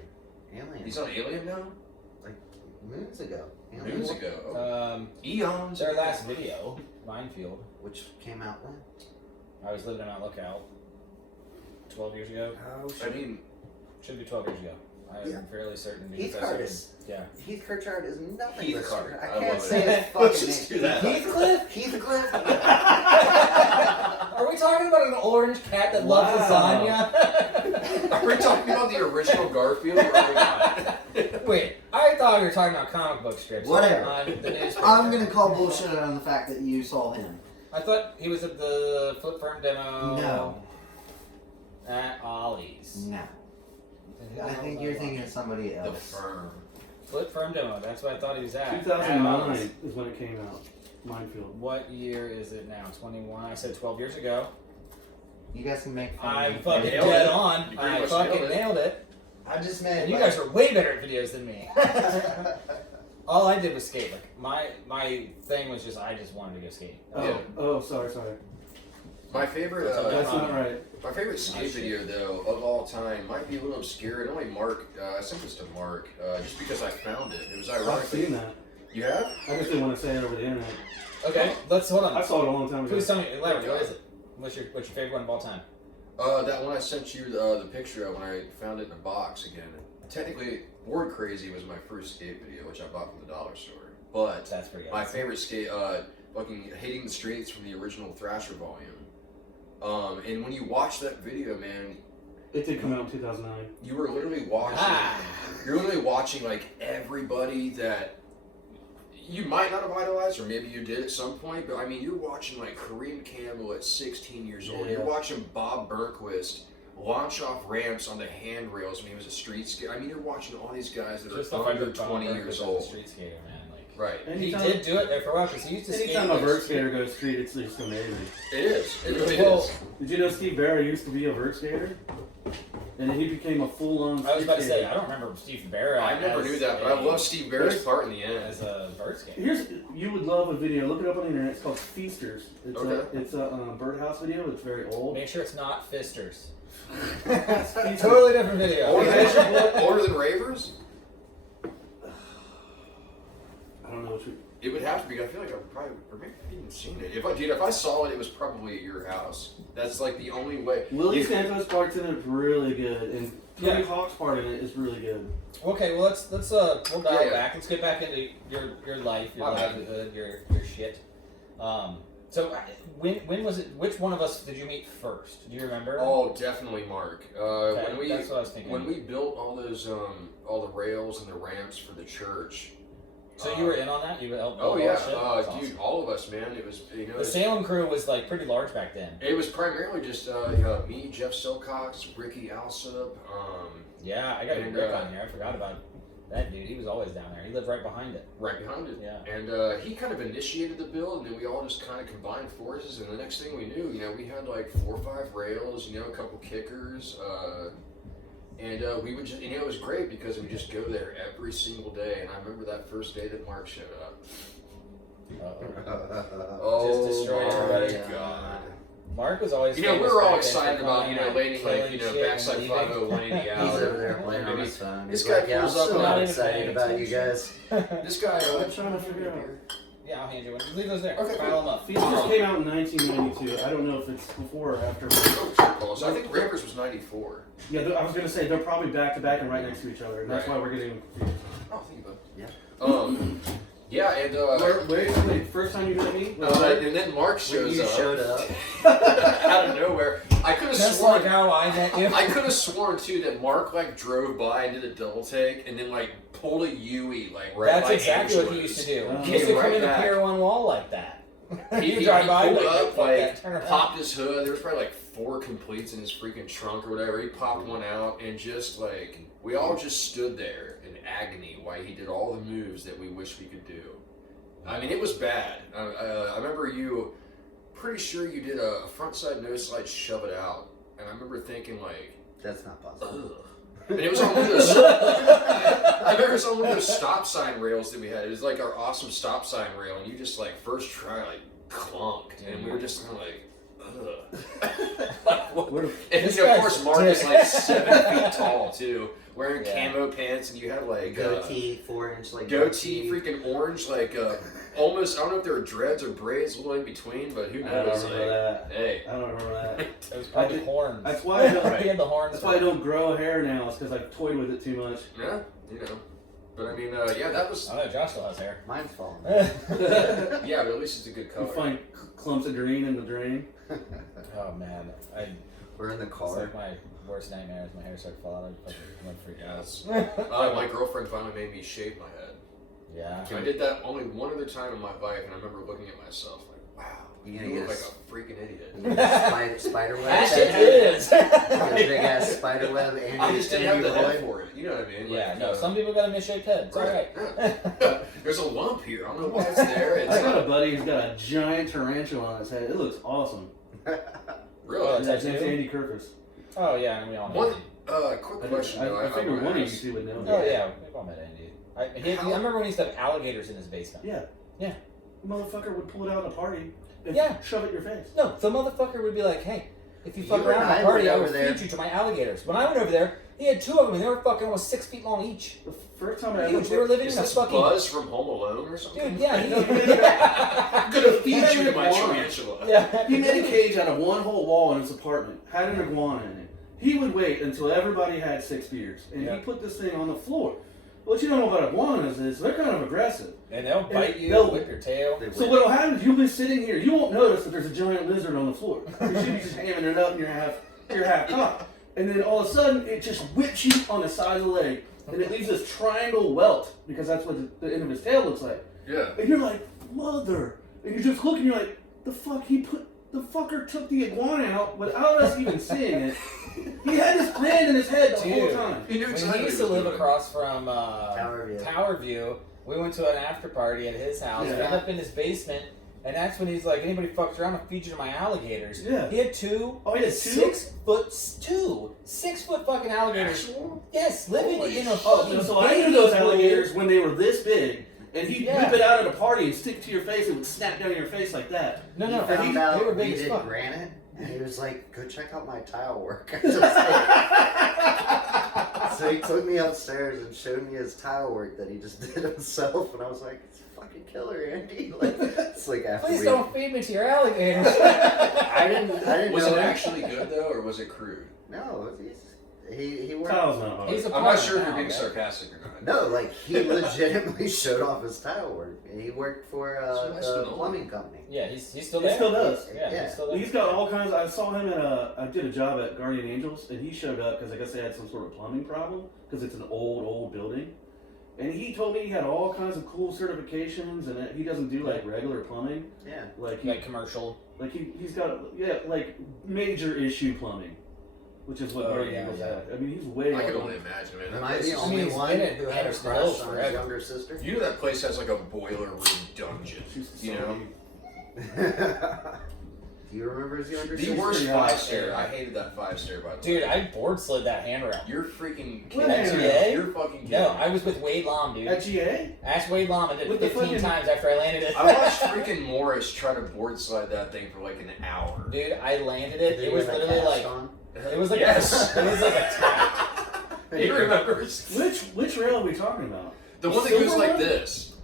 Alien. He's on Alien now. Moons ago. Alien, Moons ago. Eons. Their last video, Minefield. which came out when? I was living in Mount Lookout 12 years ago. Oh I shit. mean, Should be 12 years ago. I'm Yeah. fairly certain. Heath because I started- Curtis. Yeah. Heath Kirchard is nothing Heath but Carter. I I can't love say it. his Let's fucking just name. do that. Heathcliff? Heathcliff? Are we talking about an orange cat that loves Wow. lasagna? are we talking about the original Garfield? Or are we not? Wait, I thought we were talking about comic book strips. Whatever. On the newspaper. I'm gonna call bullshit on the fact that you saw him. I thought he was at the Flip Firm demo. No. At Ollie's. No. I think you're thinking of somebody The else. firm. Flip Firm demo. That's what I thought he was at. At 2009 Ollie's. is when it came out. Minefield. What year is it now? 21. I said 12 years ago. You guys can make fun I of me. fucking nailed dead it. on. You pretty I much fucking nailed it. nailed it. I just meant. And you guys are way better at videos than me. All I did was skate. Like my thing was just I just wanted to go skate. Oh, Yeah. oh, sorry. My favorite. That's not right. My favorite skate video, though, of all time, might be a little obscure, and only Mark, I sent this to Mark, just because I found it. It was I've ironically. seen that. You have? I just didn't want to say it over the internet. Okay, let's hold I on. saw it a long time ago. Please tell me, elaborate. What is it? What's your favorite one of all time? That one I sent you the picture of when I found it in a box again. Technically, Board Crazy was my first skate video, which I bought from the dollar store. But That's pretty my awesome. favorite skate, fucking Hitting the Streets from the original Thrasher volume. And when you watch that video, man, It did come out in 2009. you were literally watching. You're literally watching like everybody that you might not have idolized, or maybe you did at some point. But I mean, you're watching like Kareem Campbell at 16 years old. Yeah. You're watching Bob Burnquist launch off ramps on the handrails when he was a street skater. I mean, you're watching all these guys that Just are the fact under that Bob 20 Burke years was a old. street skater, man. Like, Right. he Anytime- did do it there for a while because he used to skate. Anytime a like, vert skater goes street, it's just amazing. It is. It really Well, is. Did you know Steve Barra used to be a vert skater? And he became a full-on I was about to skater. say I don't remember Steve Barra. I never as knew that, but I a- love Steve Barrett's part in the end. as a vert skater. You would love a video. Look it up on the internet. It's called Feasters. It's Okay. it's a birdhouse video. It's very old. Make sure it's not Fisters. It's Feasters. Totally different video. Older than Ravers? I don't know what you. It would have to be. I feel like I probably, or maybe I haven't seen it. If I saw it, it was probably at your house. That's like the only way. Willie If- Santos' part's in it is really good, and Tony Yeah. Hawk's part in it is really good. Okay, well let's we'll dial Yeah. back. Let's get back into your life, your My bad. livelihood, your shit. So when was it? Which one of us did you meet first? Do you remember? Oh, definitely Mark. Okay, When we that's what I was thinking. when we built all those all the rails and the ramps for the church. So you were in on that? You helped build Oh all yeah, that shit? That's dude, awesome. all of us, man. It was The Salem crew was like pretty large back then. it was primarily just me, Jeff Silcox, Ricky Alsop. Yeah, I got And, Rick on here. I forgot about That dude, he was always down there. He lived right behind it. Right behind it. Yeah. And he kind of initiated the build, and then we all just kind of combined forces, and the next thing we knew, we had like 4 or 5 rails, a couple kickers, and we would just, it was great because we just go there every single day, and I remember that first day that Mark showed up. Oh, Just destroyed everybody. my God. Mark was always. We were all famous excited for about, coming, landing like, killing shit backside and 50180 He's out. over there playing on Maybe his phone. this He's guy like, yeah, I'm pulls up still not not even excited paying about you attention. guys. This guy. I'm trying to figure out. Yeah, I'll hand you one. Leave those there. Okay, Pile them up. Features came out in 1992. I don't know if it's before or after. Oh, sure, Paul. So I think Ravers was 94. Yeah, I was gonna say they're probably back to back and right next to each other, and that's Right. why we're getting confused. Oh, thank you, bud. Yeah. Yeah, and Wait, first time you met me? and then Mark When shows you up showed up, out of nowhere. I could have Just sworn. like how I met you. I could have sworn too that Mark drove by and did a double take and then pulled a Yui right That's by exactly what he Angela's. used to do. Oh. He used to Came come right in the back. Pier 1 wall like that. He You drive by, pulled like, up, fuck that, turn around. popped his hood. There was probably 4 completes in his freaking trunk or whatever. He popped one out and just we all just stood there in agony while he did all the moves that we wish we could do. I mean, it was bad. I remember you, pretty sure you did a front side, nose slide, shove it out. And I remember thinking that's not possible. ugh. And it was on one of those. I remember it was on one of those stop sign rails that we had. It was our awesome stop sign rail, and you just first try clunked, and we were just kind of ugh. What? What And This of guy's course, Mark is 7 feet tall too, wearing camo pants, and you had Goatee, 4-inch goatee, freaking orange, almost. I don't know if they were dreads or braids, a little in between, but who I don't knows? remember that. Hey. I don't remember that. It was probably horns. That's why I don't. He had the horns. That's why I don't grow hair now. It's because I've toyed with it too much. Yeah, But I mean, yeah, that was. I know Josh still has hair. Mine's falling. Yeah, but at least it's a good You color. find clumps of green in the drain. Oh man, We're in the it's car. like my worst nightmare is my hair started falling out. I'm gonna freak out. Yes. My girlfriend finally made me shave my head. Yeah. I did that only one other time in my life, and I remember looking at myself wow, You you gonna look get like a freaking idiot. Spider web. Actually, it is. Big ass spider web. I just didn't have the head Boy. for it. You know what I mean? Yeah, no, some people got a misshaped head. It's alright. There's a lump here. I don't know why it's there. It's I got a buddy who's got a giant tarantula on his head. It looks awesome. really. Oh, His that's name's you? Andy Kirkus. Oh yeah, and we all know. One Andy. quick question. though, I figured wanna one of you ask. two would know. Oh yeah, we've all met Andy. I remember when he used to have alligators in his basement. Yeah. Yeah. The motherfucker would pull it out at a party and Yeah. shove it in your face. No, the motherfucker would be like, "Hey, if you fuck You around and at I a party, went I will over there. feed you to my alligators." When I went over there, he had 2 of them, and they were fucking almost 6 feet long each. The first time I Huge. They were living Is in a this fucking. Buzz from Home Alone or something? Dude, yeah, I'm gonna feed you to my iguana. tarantula. yeah. He made a cage out of one whole wall in his apartment, had an iguana in it. He would wait until everybody had 6 beers, and Yeah. he put this thing on the floor. What you don't know about iguanas is they're kind of aggressive. And they'll bite you, they'll- whip your tail. So what'll happen is you'll be sitting here, you won't notice that there's a giant lizard on the floor. You should be just hamming it up and you're half caught. And then all of a sudden it just whips you on the side of the leg and it leaves this triangle welt because that's what the end of his tail looks like. Yeah. And you're like, mother. And you're just looking, you're like, the fucker took the iguana out without us even seeing it. He had this plan in his head the whole Dude. time. He knew When exactly he used what to he was live doing. across from Tower View. we went to an after party at his house. Yeah. We ended up in his basement, and that's when he's like, "Anybody fucks around, I'll feed you to my alligators." Yeah. He had 2. Oh, he had 2? 6 foot fucking alligators. Actual? Yes, living Holy in a Oh, fucking. so I knew baby those pool. alligators when they were this big, and he'd Yeah. whip it out at a party and stick it to your face. It would snap down your face like that. No, He no, found they out were we big as did fuck. granite, and he was like, "Go check out my tile work." So he took me upstairs and showed me his tile work that he just did himself, and I was like, "It's fucking killer, Andy!" Like it's like after Please we, don't feed me to your alligators. I didn't Was know it actually good though, or was it crude? No, he worked. Tile's not hard. He's a I'm not plumber sure if now, you're being man. sarcastic or not. No, like he legitimately showed off his tile work. He worked for So nice to the know. plumbing company. Yeah, he's still He there. still does. Yeah, Yeah. he's still there. He's got all kinds. I saw him at I did a job at Guardian Angels, and he showed up because I guess they had some sort of plumbing problem because it's an old building. And he told me he had all kinds of cool certifications, and that he doesn't do like regular plumbing. Yeah. Like Like commercial. he's got like major issue plumbing. which is what Oh, Marty yeah, Eagles yeah. had. I mean, he's way I can older. only imagine, man. Am That I place the is- only he's one been at who had a Henderson crush Hills on his forever. younger sister? You know that place has like a boiler room dungeon. She's so You know? Do you remember his younger The sister? worst Yeah. 5-star. I hated that 5-star, by the way. Dude, I board slid that handrail. You're freaking What kidding. me. handrail? You're fucking kidding. No, me. I was with Wade Lom, dude. At GA? Asked Wade Lom and did With it the 15 fucking- times after I landed it. I watched freaking Morris try to board slide that thing for like an hour. Dude, I landed it. Did It he was have a literally cast like on? it was like Yes. it was like a tap. He remembers. Which rail are we talking about? The one that silver goes like one? this.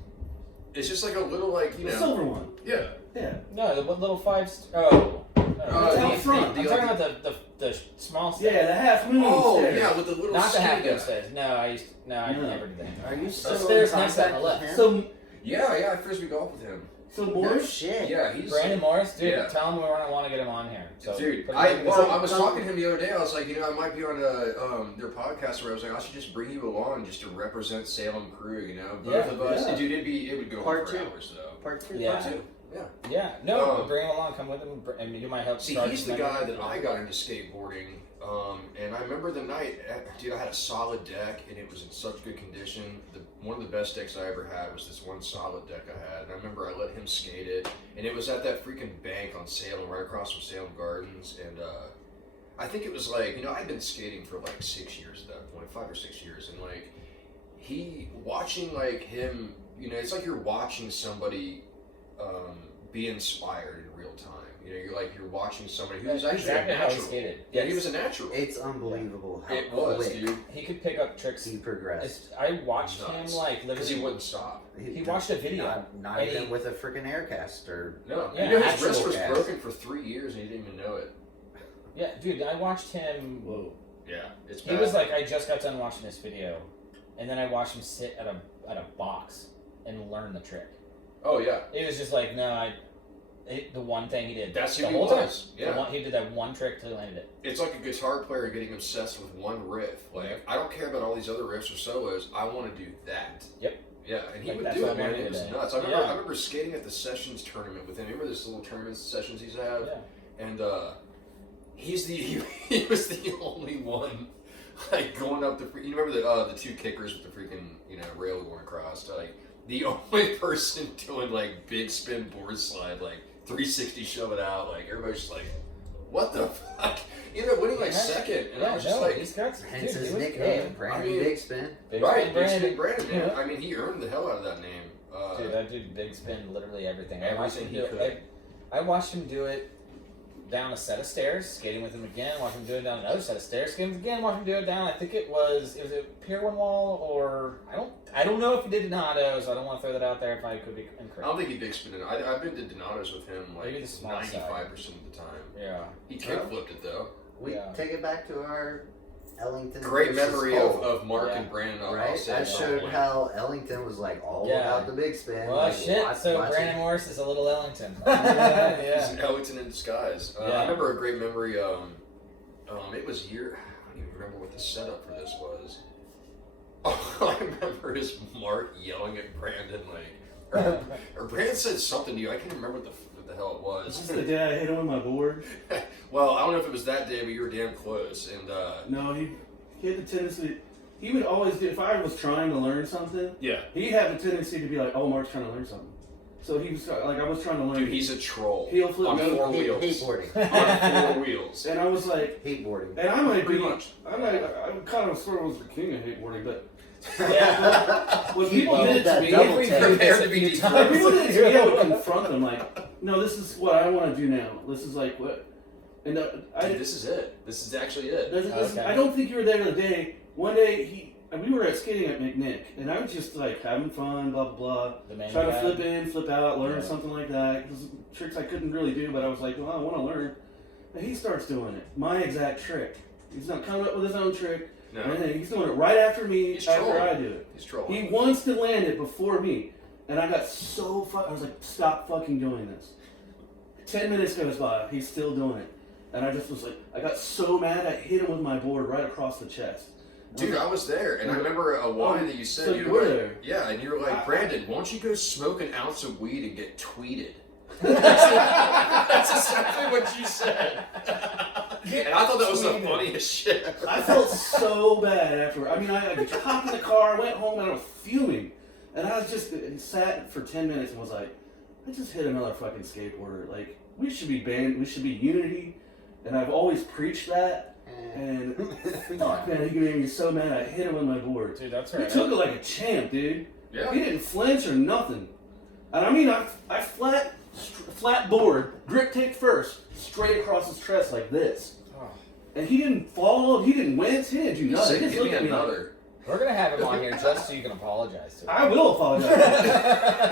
It's just like a little like, you The know. silver one. Yeah. Yeah. No, the one little 5 Oh. No, It's out the- front. the- I'm talking about the small stairs. Yeah, the half moon Oh, stairs. yeah, with the little Not the half skinny moon guy. stairs. No, I No. never did that. Are you The still stairs in next to contact on the with left. him? So Yeah, I frisbee golf with him. so No Morris. shit. Yeah, he's Brandon Morris, dude, Yeah. tell him I want to get him on here. So Dude, put him I in the- was talking to him the other day. I was like, you know, I might be on their podcast where I was like, I should just bring you along just to represent Salem Crew. You know, both Yeah. of us. Yeah. Dude, it would go Part on for 2. hours though. Part 2. Yeah. Part 2. Yeah. Yeah, no, Um, bring him along. Come with him. I mean, you might help. See, start he's his the guy memory. that I got into skateboarding. And I remember the night, dude, I had a solid deck and it was in such good condition. One of the best decks I ever had was this one solid deck I had. And I remember I let him skate it. And it was at that freaking bank on Salem, right across from Salem Gardens. And I think it was like, you know, I'd been skating for like 6 years at that point, 5 or 6 years. And like, watching like him, you know, it's like you're watching somebody be inspired in real time. You know, you're watching somebody who was That's actually exactly a how he natural. skated. Yeah, he was a natural. It's unbelievable how It was, quick dude. He could pick up tricks. he progressed. I watched Nuts. him like Because he literally. wouldn't stop. He watched a video. Not and even he- with a freaking aircast or No, Yeah, you know his actual wrist was cast. broken for 3 years and he didn't even know it. Yeah, dude, I watched him. Whoa. Yeah, it's He bad. was like, I just got done watching this video, and then I watched him sit at a box and learn the trick. oh yeah, It was just like, no, the one thing he did. that's who the he whole time. was. Yeah, He did that one trick till he landed it. it's like a guitar player getting obsessed with one riff. Like I don't care about all these other riffs or solos. I want to do that. Yep. Yeah, and he Like, would that's do what it, I man. wanted It was today. nuts. I remember. Yeah. I remember skating at the Sessions tournament with him. Remember this little tournament sessions he's have? Yeah. And he was the only one like going up the. You remember the 2 kickers with the freaking rail going across? Like the only person doing like big spin board slide, like 360 shove it out. Like everybody's just like, what the fuck? You know, winning like Yeah. second, and Yeah, I was just no, like, he's got hence dude, his he was nickname, good. Brandon I mean- Big Spin. Big right, Spin Big Spin Brandon. Brandon, man. Yeah. I mean, he earned the hell out of that name. Dude, that dude Big Spin literally everything. I watched him Everything do he it. I watched him do it down a set of stairs, skating with him again, watched him do it down another set of stairs, skating with him again, watched him do it down. I think it was a Pier 1 wall, or I don't know if he did Donato's. I don't want to throw that out there if I could be I incorrect. don't think he big spin it. I've been to Donato's with him like Maybe the small 95% side. of the time. Yeah. He kick flipped it though. We Yeah. take it back to our Ellington. Great versus memory Cole, of Mark Yeah. and Brandon. I'll right? say That at some showed point. how Ellington was like all Yeah. about the big spin. Well, like, shit. So watching- Brandon Morris is a little Ellington. He's yeah. an Ellington in disguise. I Yeah. remember a great memory. It was I don't even remember what the setup for this was. All I remember is Mark yelling at Brandon or Brandon said something to you. I can't remember what the hell it This is was. the day I hit him with my board. Well, I don't know if it was that day, but you were damn close. And No, he had the tendency. He would always do. If I was trying to learn something, yeah, he'd have the tendency to be like, "Oh, Mark's trying to learn something." So he was like, I was trying to learn. dude, he's a troll Heel flip on no, 4 Hate wheels. boarding. On 4 wheels. and I was like, Hateboarding. and I might Pretty be. much. I'm kind of sort of was the king of hateboarding, but Yeah. when He people loved did it to that me, double We've take. heard this Prepared a to be few defeated. when times. people did it to me, I would confront them like, "No, this is what I want to do now. This is like what." And Dude, this is it. This is actually it. Okay. I don't think you were there the day. One day we were skating at McNick, and I was just like having fun, blah blah blah. The main Try to guy. flip in, flip out, learn Yeah. something like that. It was tricks I couldn't really do, but I was like, well, I want to learn. And he starts doing it. My exact trick. He's not coming up with his own trick. No, And he's doing it right after me, He's after trolling. I do it. he's trolling. He wants to land it before me. And I got so I was like, stop fucking doing this. 10 minutes goes by. He's still doing it. And I just was like, I got so mad, I hit him with my board right across the chest. Dude, I was there, and I remember a line that you said. So you you were were like, there. yeah, and you were like, Brandon, why don't you go smoke an ounce of weed and get tweeted? That's exactly what you said. And I thought that was the funniest shit ever. I felt so bad afterward. I mean, I hopped in the car, went home, and I was fuming. And I was just sat for 10 minutes and was like, I just hit another fucking skateboarder. Like, we should be banned. We should be unity. And I've always preached that. And fuck, man, he made me so mad. I hit him with my board. Dude, that's He right. took it like a champ, dude. Yeah. He didn't flinch or nothing. And I mean, I flat board, grip tape first, straight across his chest like this. Oh. And he didn't fall, he didn't wince, he didn't do He nothing. said, He just give me looked at me like, another. We're gonna have him on here just so you can apologize to him. I will apologize.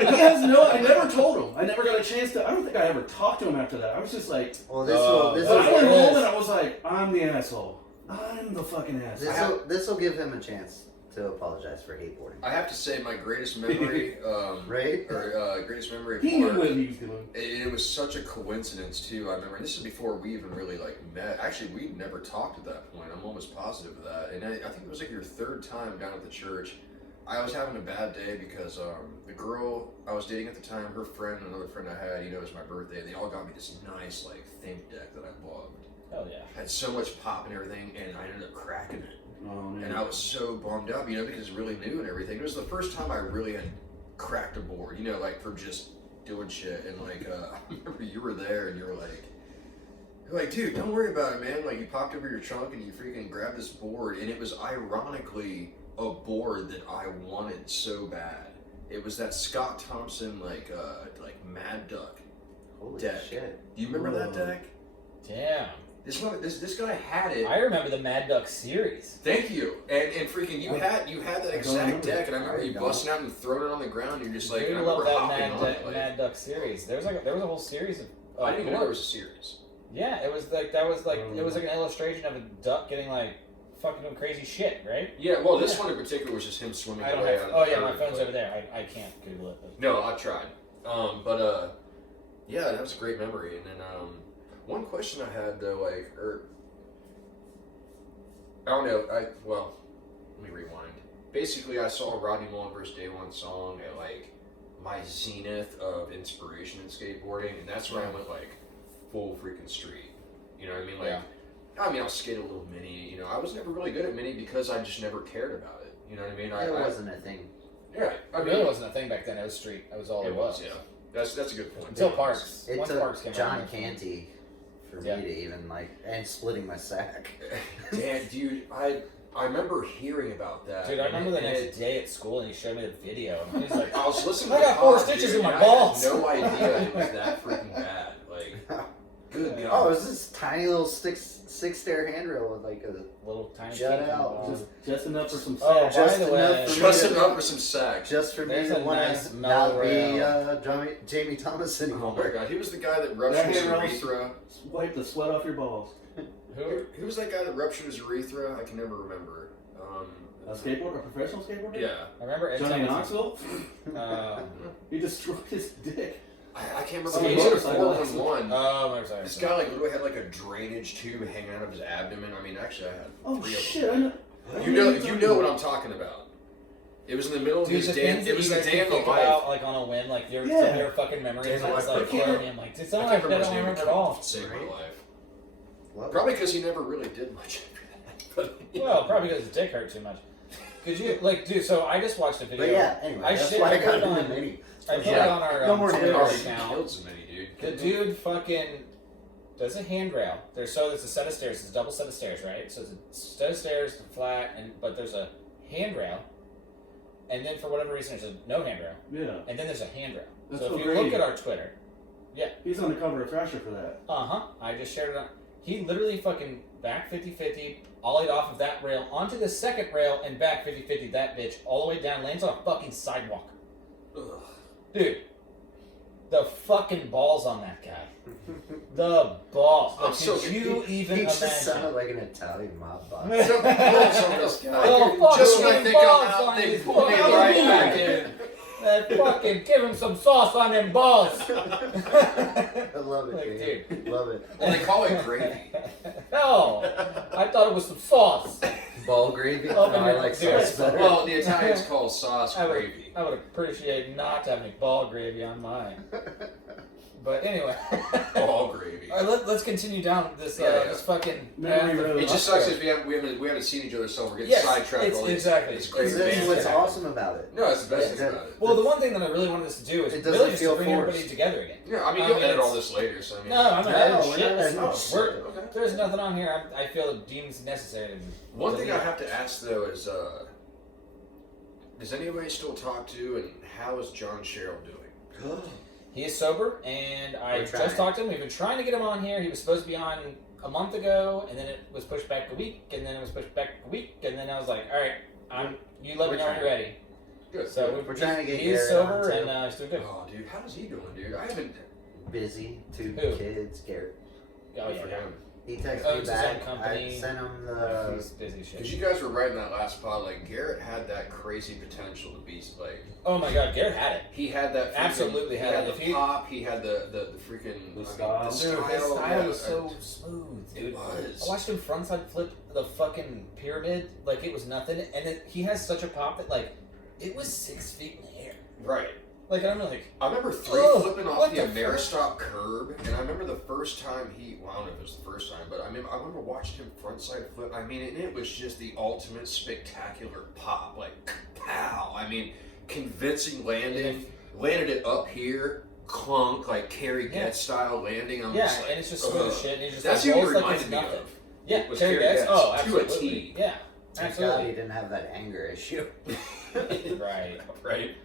He has I never told him. I never got a chance to. I don't think I ever talked to him after that. I was just like, Well, this will I went home and I was like, I'm the asshole. I'm the fucking asshole. this will give him a chance to apologize for hateboarding. I have to say, my greatest memory, Right? greatest memory of He knew Mark, what he was doing. it was such a coincidence too. I remember, and this is before we even really like met. Actually, we never talked at that point. I'm almost positive of that. And I think it was like your third time down at the church. I was having a bad day because the girl I was dating at the time, her friend, and another friend I had, it was my birthday. They all got me this nice like think deck that I loved. Hell yeah. Had so much pop and everything, and I ended up cracking it. Oh, man. And I was so bummed out, because it's really new and everything. It was the first time I really had cracked a board, like for just doing shit. And like, I remember you were there and you were like, dude, don't worry about it, man. Like, you popped over your trunk and you freaking grabbed this board, and it was ironically a board that I wanted so bad. It was that Scott Thompson like Mad Duck Holy deck. shit. Do you remember that deck? Damn. This guy had it. I remember the Mad Duck series. Thank you. And freaking you had that exact remember. deck, and I remember I you don't. busting out and throwing it on the ground. You're just like, Dude, and I love remember that hopping on it. Like, Mad Duck series. There was a whole series of. I didn't even know there was a series. Yeah, it was like it was like an illustration of a duck getting like fucking doing crazy shit, right? Yeah, well, this Yeah. one in particular was just him swimming I don't away have. out Oh of the yeah, my current, phone's but- over there. I can't Google it. But. No, I tried. Yeah, that was a great memory. And then one question I had though, I don't know. Let me rewind. Basically, I saw Rodney Mullen vs. Day One song at like my zenith of inspiration in skateboarding, and that's when I went like full freaking street. You know what I mean? Like, Yeah. I mean, I'll skate a little mini. I was never really good at mini because I just never cared about it. You know what I mean? It wasn't a thing. Yeah, I It mean, really wasn't a thing back then. It was street. That was all it was. Yeah, that's a good point. Until Parks. It Once took Parks came John around. Canty for Yeah. me to even and splitting my sack. Damn, dude, I remember hearing about that. Dude, I remember the and next day at school and he showed me the video. And he was like, I was listening I to got 4 pod, stitches dude, in my and balls. I had no idea it was that freaking bad. Like, good God. Oh, it was this tiny little six-stair handrail with like a little tiny Shut teeth out. on the bottom. Just enough for some Oh, sex. Just by the way, enough for Just enough for some sex. just for me There's to a want nice to mellow not be rail. Jamie Thomas Oh anymore. my God, he was the guy that ruptured That his handrail urethra. Wipe the sweat off your balls. Who was that guy that ruptured his urethra? I can never remember. A skateboarder, a professional skateboarder? Yeah. I remember Ed Johnny Thompson. Knoxville? He destroyed his dick. I can't remember. Some He was in a motorcycle 411. Oh, I'm sorry. This guy like literally had like a drainage tube hanging out of his abdomen. I mean, actually, I had Oh 3 of shit! I them. know. You know what I'm talking about. It was in the middle of Dude, his the day. things It was that the you day guys of the think life. about, like on a whim, like some Yeah. of your fucking memories. Day of the It's life. like I can't killing me. I'm like, did I someone can't like remember that? I his don't name. remember at all. It saved my life. Love it. Probably because he never really did much after that. But, Well, probably because his dick hurt too much. Could you dude? So I just watched a video. But yeah, anyway, I that's shit- why I I got put it into on- mini. I put Yeah. it on our No more Twitter handrails. he account. killed somebody, dude. The dude fucking does a handrail. There's a set of stairs. It's a double set of stairs, right? So it's a set of stairs, flat, but there's a handrail, and then for whatever reason there's a no handrail, Yeah. and then there's a handrail. That's so so if you great. look at our Twitter, He's on the cover of Thrasher for that. I just shared it on. He literally fucking back 50-50, ollied off of that rail onto the second rail and back 50-50 that bitch all the way down, lands on a fucking sidewalk. Ugh. Dude, the fucking balls on that guy. The balls. I'm Like, so could you even He just imagine? sounded like an Italian mob boss. So balls on this guy. Oh, Just when I fucking think I'm balls out, on they these pull me fucking right balls. back in. That fucking give him some sauce on them balls. I love it, Like, dude. Love it. Well, they call it gravy. No, I thought it was some sauce. Ball gravy? Oh, No, I no, like dude. sauce better. Well, the Italians call sauce I would, gravy. I would appreciate not having ball gravy on mine. But anyway. All gravy. All right, let's continue down this this fucking Memory road. It just sucks because we haven't seen each other, so we're getting sidetracked. Exactly. It's great. That's what's awesome about it. No, it's the best thing about it. Well, the one thing that I really wanted us to do is It doesn't really just feel to bring forced. everybody together again. Yeah, I mean, you'll edit all this later, so I mean. No, I'm not editing we're shit. not editing Listen, shit. Okay. there's nothing on here I feel deems necessary to One thing I delete. have to ask though is, does anybody still talk to, and how is John Sherrill doing? He is sober, and I We're trying. just talked to him. We've been trying to get him on here. He was supposed to be on a month ago, and then it was pushed back a week, and then it was pushed back a week, and then I was like, all right, you let me know when you're ready. Good. So We're trying to get he is Garrett sober, on, too. and he's doing good. Oh, dude, how's he doing, dude? I haven't. Busy, 2 Who? kids, Garrett. Oh, Good yeah, for yeah. him. He texted Owns me his back. own company. I sent him the. He's busy as shit. Because you guys were right in that last pod, like, Garrett had that crazy potential to be, like, Oh my god, Garrett had it. he had that freaking, Absolutely he had had it. the If he- pop, he had the freaking, The style. the Dude, style, his style yeah, was so smooth, dude. It was. I watched him frontside flip the fucking pyramid like it was nothing, and then he has such a pop that, like, it was 6 feet in the air. Right. Like, I'm like, I remember flipping off what the the fuck? Ameristop curb, and I remember the first time well, I don't know if it was the first time, but I remember watching him frontside flip. I mean, and it was just the ultimate spectacular pop, like pow. I mean, convincing landing, landed it up here, clunk, like Kerry Yeah. Getz style landing. I'm yeah, just like, and it's just smooth as shit, and he just That's like, who you rolls like it's reminded me nothing. of. Yeah, was Terry Kerry Getz. Getz, Oh, to a absolutely. T. Yeah, Thank God he absolutely. didn't have that anger issue. Right. Right.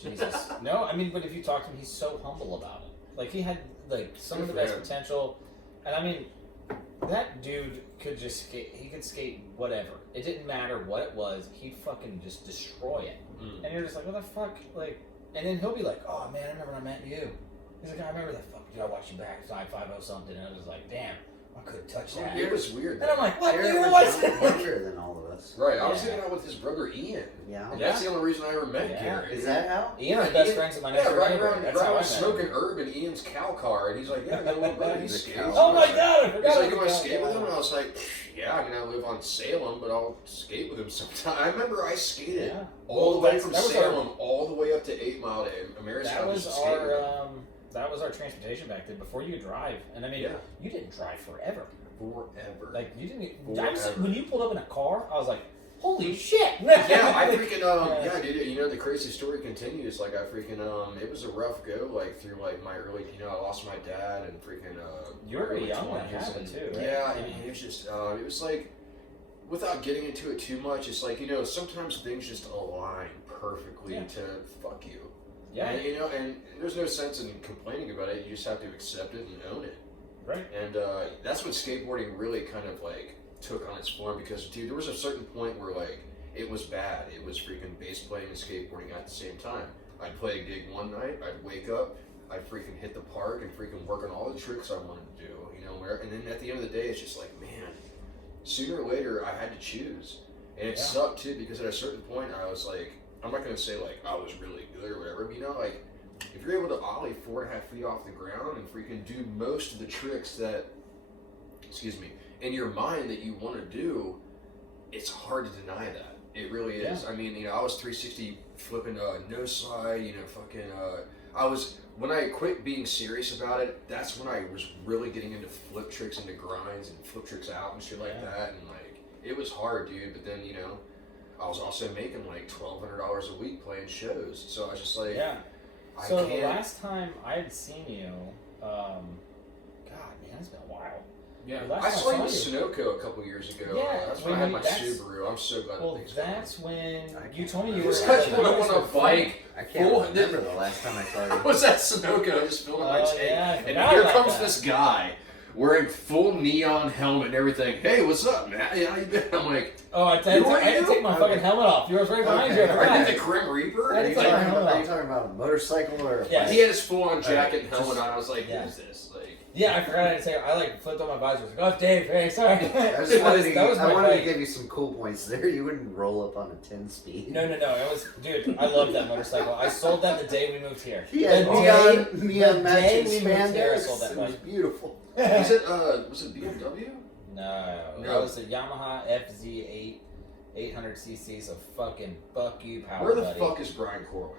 Jesus. No, I mean, but if you talk to him, he's so humble about it. Like, he had, like, some of the Good for best him. potential. And I mean, that dude could just skate. He could skate whatever. It didn't matter what it was. He'd fucking just destroy it. Mm. And you're just like, what the fuck? Like, and then he'll be like, oh man, I remember when I met you. He's like, I remember that fuck. Dude, I watched you back 5-5-0 something. And I was like, damn, I could have touched that. It was weird. And I'm like, what? Garrett Dude, was what? younger than all of us. Right, I was Yeah. hanging out with his brother Ian. Yeah. And that's the only reason I ever met Yeah. Garrett. Is that how? Ian was best friends with my next Yeah, door right neighbor. around, That's right how I around met smoking him. herb in Ian's cow car, and he's like, "Yeah, I got a little buddy. He The skates." cow Oh my car. god, I forgot. He's like, about "You want to the skate with guy. him?" And I was like, "Yeah, I mean, I live on Salem, but I'll skate with him sometime." I remember I skated Yeah. all the way Well, from that was Salem all the way up to 8 Mile to Ameristop. That was just to skate with him. our that was our transportation back then. Before you could drive, and I mean, Yeah. you didn't drive forever. Forever. Like you didn't. Forever. When you pulled up in a car, I was like, "Holy shit!" Yeah, I freaking Yeah. yeah, dude. You know the crazy story continues. Like I freaking it was a rough go. Like through like my early, I lost my dad and freaking You were early young when it 20s, happened, and- too, right? Yeah, and it was just it was like without getting into it too much. It's like sometimes things just align perfectly Yeah. to fuck you. Yeah. And, and there's no sense in complaining about it. You just have to accept it and own it. Right. And that's what skateboarding really kind of like took on its form because, dude, there was a certain point where like it was bad. It was freaking bass playing and skateboarding at the same time. I'd play a gig one night, I'd wake up, I'd freaking hit the park and freaking work on all the tricks I wanted to do, and then at the end of the day, it's just like, man, sooner or later I had to choose. And it Yeah. sucked too because at a certain point I was like, I'm not going to say like I was really good or whatever, but like, if you're able to ollie 4.5 feet off the ground and freaking do most of the tricks that, in your mind that you want to do, it's hard to deny that. It really is. Yeah. I mean, I was 360 flipping no slide, when I quit being serious about it, that's when I was really getting into flip tricks, into grinds and flip tricks out and shit like Yeah. that. And like, it was hard, dude. But then, I was also making like $1,200 a week playing shows. So I was just like, Yeah. I So can't. the last time I had seen you, God, man, it's been a while. Yeah, The last I time saw you I in saw Sunoco a couple years ago. Yeah, That's when when I had you- my that's- Subaru. I'm so glad Well, that thing's gone. that's when I you can't told me you He were. was at catching the- up on a bike. I can't Fool, remember the last time I saw I you. was at Sunoco just filling my Oh, tank. yeah, I and forgot here about comes that. this guy wearing full neon helmet and everything. Hey, what's up, man? Yeah, how you doing? I'm like, Oh, I You had were to you? take my fucking helmet off. You was right behind you. I Okay. are forgot. you the Grim Reaper? I And didn't he's take like, my helmet Are you talking about a motorcycle or a Yeah. bike? he had his full-on jacket Alright, and helmet just- on. I was like, yeah. who's this? Like, Yeah, I forgot I had to say. I like flipped on my visor. I was like, "Oh, Dave, hey, sorry." I just wanted to, that was my I wanted bike. to give you some cool points there. You wouldn't roll up on a 10-speed. No, it was, dude. I love that motorcycle. I sold that the day we moved here. He had the neon day matching we moved here, I spandex. sold that It was bike. beautiful. was it BMW? No, No. that was a Yamaha FZ8 800cc. So fucking fuck you, power Where the buddy. fuck is Brian Corwin?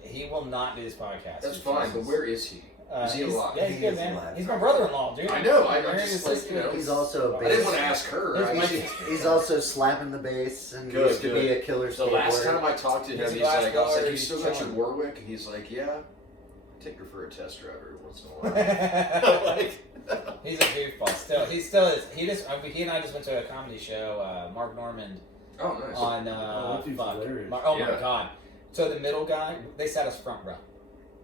He will not do this podcast. That's fine, but where is he? Is he alive? Yeah, he's He good, is man. alive. He's my brother-in-law, dude. I know. I'm Married just his like, sister. you know. He's also a I didn't bass. want to ask her. His I wife- mean, He's also slapping the bass and Good, used to be good. a killer the last time skateboarder. I talked to him, He's he's glass like, I was like, blower, you he's still got your chilling. Warwick? And he's like, yeah. Take her for a test drive every once in a while. Like, He's a goofball. He still is. He and I just went to a comedy show. Mark Normand oh, nice. on. that dude's Fuck. hilarious. Oh Yeah. my god. So the middle guy, they sat us front row.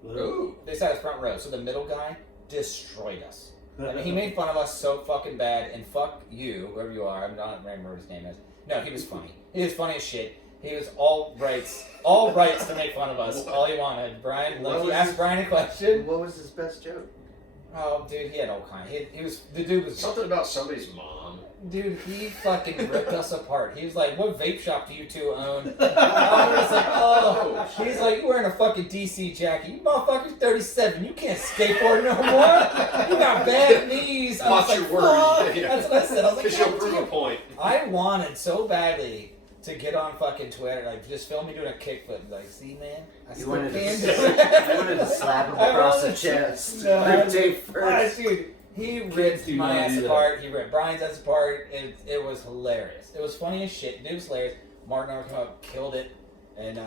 Ooh. They sat us front row. So the middle guy destroyed us. I mean, he made fun of us so fucking bad, and fuck you, whoever you are. I don't remember what his name is. No, he was funny. He was funny as shit. He was all rights to make fun of us. All he wanted. Brian, What like, you was asked his- Brian a question. What was his best joke? Oh, dude, he had all kind. The dude was Something about somebody's mom. Dude, he fucking ripped us apart. He was like, "What vape shop do you two own?" I was like, "Oh." He's like, "You wearing a fucking DC jacket? You motherfucker's 37. You can't skateboard no more. You got bad knees." I was Watch like, your words. "Fuck." Yeah. That's what I said. I was like, Because you'll "God prove a damn." point. I wanted so badly to get on fucking Twitter, like just film me doing a kickflip, and be like, "See, man, I You still wanted, can to, do you it." wanted to slap him I across the wanted to- chest. No, I Rip tape first. Dude, he ripped do my not ass do that. apart. He ripped Brian's ass apart. It was hilarious. It was funny as shit. It was hilarious. Martin Arnold came out, killed it, and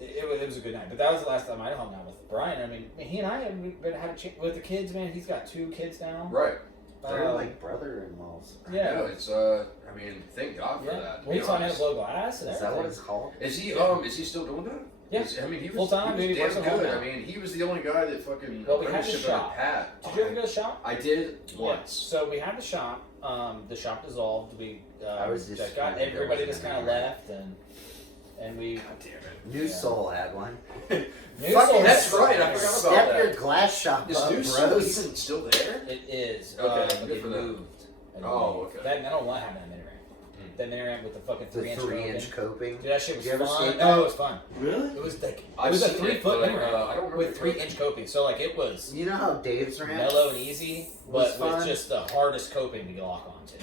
it was a good night. But that was the last time I hung out with Brian. I mean, he and I have been had a with the kids. Man, he's got 2 kids now. Right. They're like brother-in-laws. Yeah. No, it's I mean, thank God for Yeah. that. to Well, be he's on his honest. low glass and Is that what everything. it's called? Is he is he still doing that? Yeah. I mean, he was Full-time, he was maybe works damn at home good. now. I mean, he was the only guy that fucking Well, we had the apprenticeship shop. at Pat. Did you ever go to the shop? I did Yeah. once. So we had the shop. The shop dissolved. We I was just got wondering if there everybody was just kind of another. left and we. God damn it. New Yeah. Soul had one. New Fucking, Soul- that's right. I forgot about Step that. your glass shop Is up, New Soul bros. even still there? It is. Okay, but good they for them. moved. And Oh, okay. That I don't want to have that mini ramp. That mini ramp with the fucking The 3-inch 3-inch coping. coping. Dude, that shit was You ever fun. skate No, that? it was fun. Really? It was like I've it was a seen 3-foot it, mini but, ramp I don't remember with the 3-inch coping. So like it was You know how Dave's ramp mellow and easy, was but with fun? just the hardest coping to lock onto.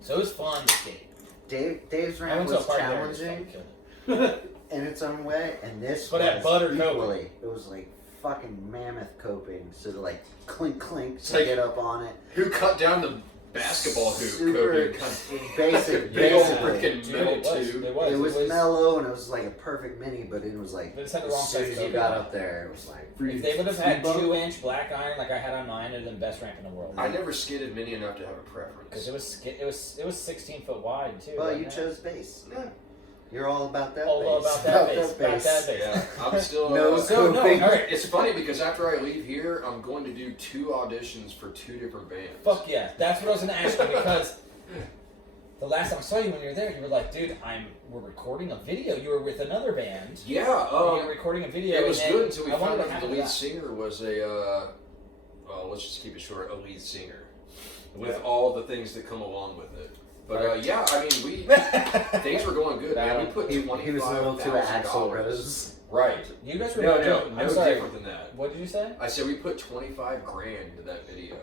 So it was fun to skate. Dave's I ramp went to a was party there. It was challenging fucking killer. in its own way, and this But was that butter equally. It was like fucking mammoth coping, so to like clink clink It's to like- get up on it. Who cut down the basketball hoop? Super Kobe? basic, Big old basically. freaking Dude, metal it was. tube. It was. It was mellow and it was like a perfect mini, but it was like But it's had the as wrong soon size as you coping. got up there, it was like If they would have had Speed bump? 2-inch black iron like I had on mine, it'd have been best ramp in the world. I never skated mini enough to have a preference. Because it was 16 foot wide too. well, wasn't you it? chose bass. Yeah. You're all about that All bass. about that bass. About that bass. Yeah, I'm still. No So no, all coping. right. It's funny because after I leave here, I'm going to do 2 auditions for 2 different bands. Fuck yeah, that's what I was gonna ask you because the last time I saw you when you were there, you were like, dude, we're recording a video. You were with another band. Yeah, You were recording a video. it was and then good until we I wondered found what out that the happened to lead that. singer was a, well, let's just keep it short, a lead singer. With all the things that come along with it. But yeah, I mean, things were going good, man. We put He was a little too Axl $25,000. Rose. Right. You guys were No, I'm no sorry. different than that. What did you say? I said we put $25,000 into that video.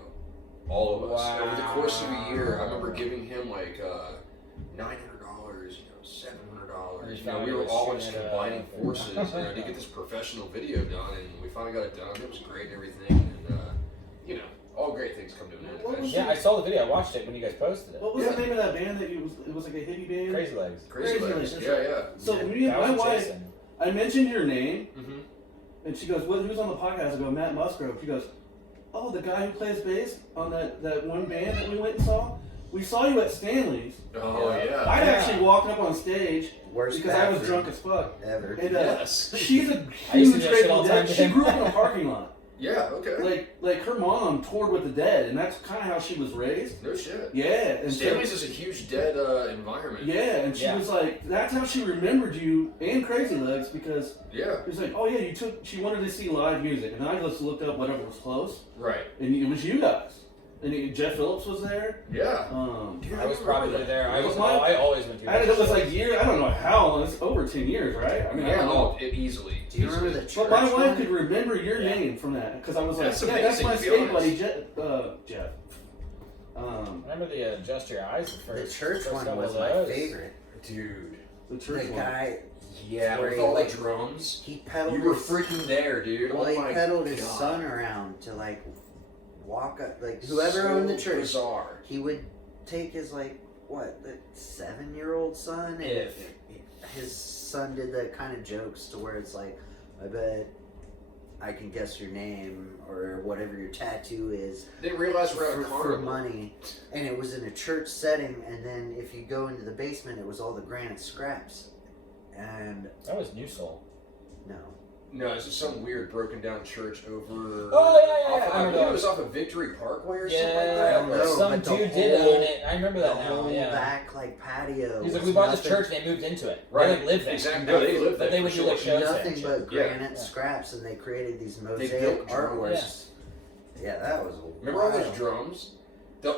All of us. Wow. Over the course of a year, I remember giving him like $900, $700. You know, we were all just combining forces, to get this professional video done, and we finally got it done. It was great and everything, and all great things come to an What end. was Yeah, I saw the video. I watched it when you guys posted it. What was Yeah. the name of that band that it was like a hippie band? Crazy Legs. Crazy Crazy Legs. Legs. Yeah. So Yeah, me and that my was wife, Jason. I mentioned your name, Mm-hmm. and she goes, "Who's on the podcast?" I go, "Matt Musgrove." She goes, "Oh, the guy who plays bass on that one band that we went and saw. We saw you at Stanley's. Oh, yeah. I'd Yeah. actually walked up on stage Worst because I was bathroom drunk as fuck. ever. And Yes. she's a I used to huge do that shit all Grateful the time Dead. to She him. grew up in a parking lot. Yeah, okay. Like her mom toured with the Dead, and that's kind of how she was raised. No shit. Yeah, and so- Stanley's is a huge dead environment. yeah, and she Yeah. was like, that's how she remembered you and Crazy Legs because Yeah, it was like, oh yeah, she wanted to see live music, and I just looked up whatever was close, right. and it was you guys, and Jeff Phillips was there. Yeah. Dude, I was probably there. I always went to. I it was like years. I don't know how long. It's over 10 years, right? I mean, I Yeah, don't know. easily. Do you remember easily. the church But my wife one? could remember your Yeah. name from that because I was like, That's yeah, that's amazing, my to be skate honest. buddy, Jeff. Remember the Adjust Your Eyes? The church first one couple was of my those? favorite. Dude. The The church one. guy, Yeah, Where with he, all the like, drums. He pedaled. You were his- freaking there, dude. Well, oh he my pedaled his God. son around to like walk up, like whoever So owned the church. Bizarre. He would take his like the 7-year-old son, and If. his son did the kind of jokes to where it's like, I bet I can guess your name or whatever your tattoo is. Didn't realize we're at a for carnival. money, and it was in a church setting. And then if you go into the basement, it was all the granite scraps. And That was New Soul. no, No, it's just some weird broken down church over. Oh, yeah, off of- I I remember believe it that. was off of Victory Parkway or something like Yeah, that. don't know, some but the dude did whole- own it. I remember that the now. whole Yeah. back like patio. He's like, was we bought this nothing- church and they moved into it. Right. They like lived there. Exactly. No, they lived But they there would for do like sure. shows there. Nothing and but shit. granite Yeah. scraps, and they created these They mosaic built drums. artworks. Yeah, that was. Remember all those wild. drums?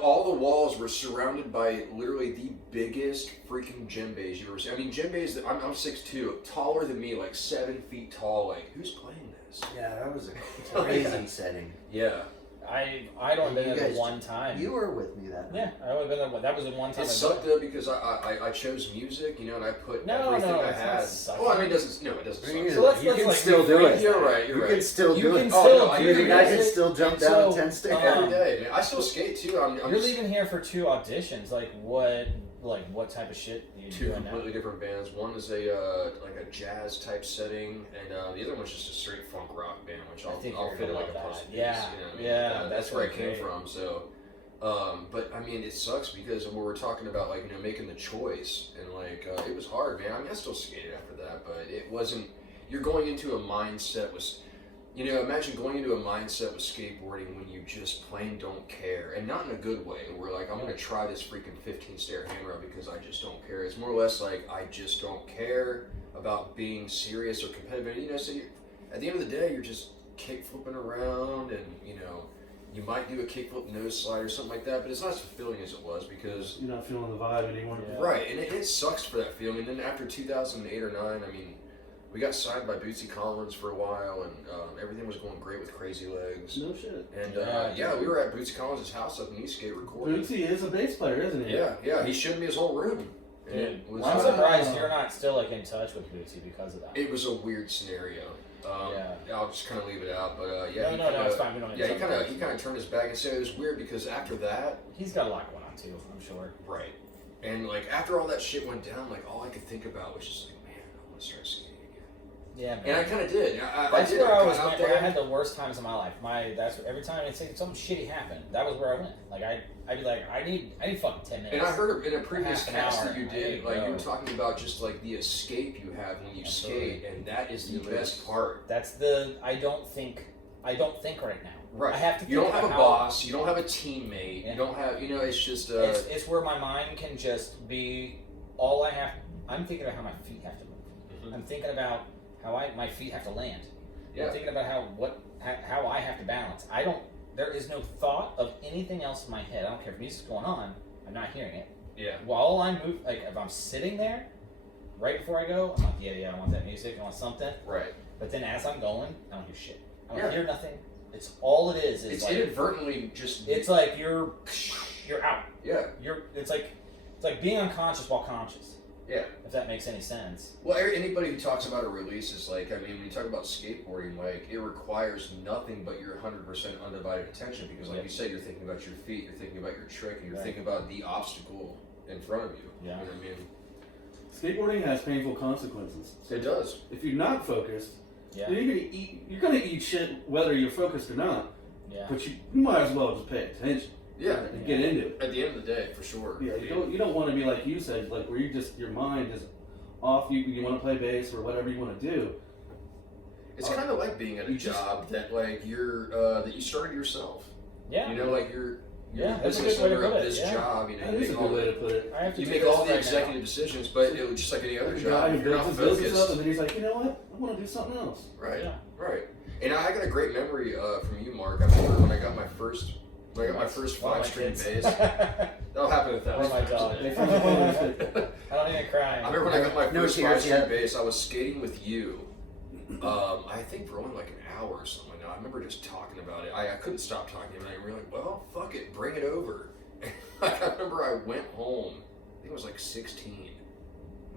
All the walls were surrounded by literally the biggest freaking djembes you ever seen. I mean, djembes, I'm 6'2", taller than me, like 7 feet tall. Like, who's playing this? Yeah, that was a Oh, crazy yeah. setting. Yeah. I don't And been you there the guys- one time. You were with me that night. Yeah, I only been there. That was the one time. It I sucked though because I chose music, you know, and I put No, everything no, I it's not had. sucking. Well, I mean, it doesn't. No, it doesn't suck. Yeah. So let's You let's can like still do rephrase it. You're right. You're You right. can still You do can it. Oh, still no, I do hear You you guys guys. can still jump And down so, 10 stairs. Every day, man. I still skate too. I'm You're just leaving here for 2 auditions. What type of shit are you 2 doing now? completely different bands. One is a like a jazz type setting, and the other one's just a straight funk rock band, which I I'll think fit you're in like a gonna love puzzle that. piece. Yeah, you know what I mean? yeah, That's where I that's came great. from. So, but I mean, it sucks because when we're talking about like making the choice, and like it was hard, man. I mean, I still skated after that, but it wasn't. You're going into a mindset with. Imagine going into a mindset with skateboarding when you just plain don't care, and not in a good way. Where like I'm gonna try this freaking 15-stair hammer because I just don't care. It's more or less like I just don't care about being serious or competitive. So at the end of the day, you're just kick flipping around, and you might do a kickflip nose slide or something like that, but it's not as fulfilling as it was because You're not feeling the vibe anymore. Yeah. right, and it sucks for that feeling. And then after 2008 or 9, I mean. We got signed by Bootsy Collins for a while, and everything was going great with Crazy Legs. No shit. And Yeah, we were at Bootsy Collins' house up in Eastgate recording. Bootsy is a bass player, isn't he? Yeah, he showed me his whole room. And Dude, it was, I'm Wow. surprised you're not still like in touch with Bootsy because of that. It was a weird scenario. I'll just kind of leave it out, but yeah. No, it's fine. We don't need Yeah, to he talk kind about of turned his back and said it was weird because after that, He's got a lot going on too. I'm sure. right, and like after all that shit went down, like all I could think about was just like, man, I want to start skating. Yeah, man. And I kind of did. That's did. where I got was. out Man, there. I had the worst times of my life. Every time I'd say something shitty happened, that was where I went. Like I'd be like, I need fucking 10 minutes. And I heard in a previous half an cast hour, that you I need did, to like you go. were talking about just like the escape you have when you Absolutely. skate, and that is the You best lose. part. That's I don't think right now. Right. I have to. You don't think have a about how- boss. You don't have a teammate. Yeah. You don't have. It's just. It's where my mind can just be all I have. I'm thinking about how my feet have to move. Mhm. I'm thinking about how my feet have to land. Yeah. I'm thinking about how I have to balance. There is no thought of anything else in my head. I don't care if music's going on. I'm not hearing it. Yeah. While I'm like if I'm sitting there, right before I go, I'm like, yeah, I want that music. I want something. Right. But then as I'm going, I don't hear shit. I don't Yeah. hear nothing. It's all it is. It's like inadvertently just. it's like you're out. Yeah. It's like being unconscious while conscious. Yeah. If that makes any sense. Well, anybody who talks about a release is like, I mean, when you talk about skateboarding, like, it requires nothing but your 100% undivided attention because, like Yeah. you said, you're thinking about your feet, you're thinking about your trick, and you're Right. thinking about the obstacle in front of you. Yeah. You know what I mean? Skateboarding has painful consequences. So It does. if you're not focused, Yeah. you're gonna eat shit whether you're focused or not. Yeah. But you might as well just pay attention Yeah. and get into it. At the end of the day, for sure. Yeah, I you mean, don't want to be like you said, like where your mind is off. You want to play bass or whatever you want to do. it's kind of like being at a you just- job that, like, that you started yourself. Yeah. You know, like, you're Yeah, the that's a business good way to owner put of it, this yeah. job. You know, That you is a make good all way to put it. I have to you do make this all the right executive decisions, but it was just like any other The job. guy who If you're builds not his business up focused, and then he's like, you know what? I want to do something else. right, Yeah. right. And I got a great memory from you, Mark. I remember when I got my first One of my 5-string kids. bass. That'll happen with that. Or my dog. They fucking play with it. I don't even cry. I remember when I got my No first tears 5-string yet. bass. I was skating with you. I think for only like an hour or something. I remember just talking about it. I couldn't stop talking about it. And we were like, well, fuck it, bring it over. I remember I went home. I think it was like 16.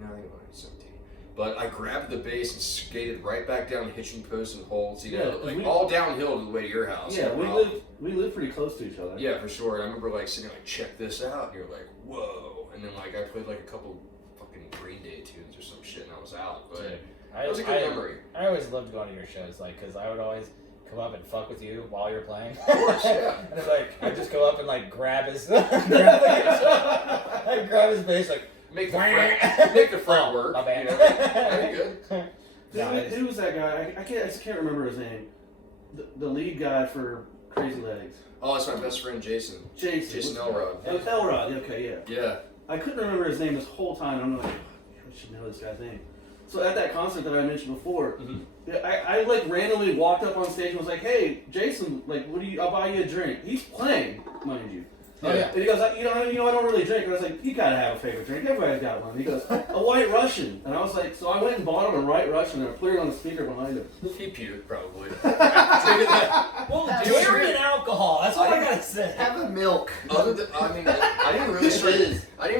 No, I think it was like 17. But I grabbed the base and skated right back down the hitching post and holes, you know, Yeah, like we- all downhill to the way to your house. Yeah, no we live pretty close to each other. Yeah, for sure. And I remember like sitting like, check this out, and you're like, whoa. And then like I played like a couple fucking Green Day tunes or some shit, and I was out. But Dude, it was a good memory. I always loved going to your shows, like, because I would always come up and fuck with you while you're playing. Of course, yeah. And it's like, I'd just go up and like grab his, I'd grab his bass, like, Make the front work. My bad. You know? Very good. Who was that guy? I just can't remember his name. The lead guy for Crazy Legs. Oh, that's my best friend Jason. Jason Elrod. Oh, Elrod. Okay, yeah. Yeah. I couldn't remember his name this whole time. I'm like, I should know this guy's name. So at that concert that I mentioned before, I like randomly walked up on stage and was like, "Hey, Jason, like, I'll buy you a drink." He's playing, mind you. Oh, yeah. And he goes, you know, I don't really drink. And I was like, you gotta have a favorite drink. Everybody's got one. And he goes, a White Russian. And I was like, so I went and bought him a White Russian and I put it on the speaker behind him. He puked probably. Well, dairy and alcohol, that's all I gotta say. Have a milk. Other than, I mean, I didn't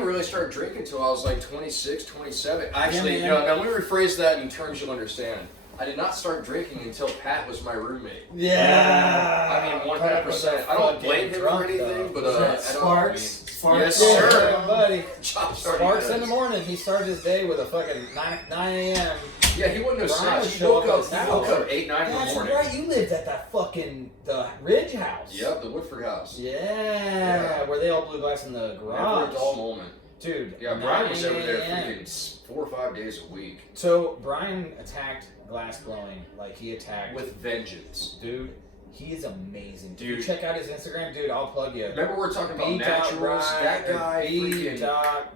really start drinking until I was like 26, 27. Actually, Yeah, no, now let me rephrase that in terms you'll understand. I did not start drinking until Pat was my roommate. Yeah. I mean, 100%. I don't blame him for anything, but I don't. Sparks. Yes, Yeah, sir. buddy. Job Sparks in the morning. He started his day with a fucking 9 a.m. Yeah, he wouldn't have Brian said. would He show woke up up. at He woke his up 8, 9 in the That's morning. right. You lived at that fucking the Ridge House. Yep, the Woodford House. Yeah, where they all blew glass in the Never garage. a dull moment. Dude. Yeah, Brian was 9 over there a.m. freaking 4 or 5 days a week So Brian attacked glass blowing like he attacked with vengeance. dude. He is amazing. Dude. You check out his Instagram, dude. I'll plug you. Remember we were talking about naturals? That guy freaking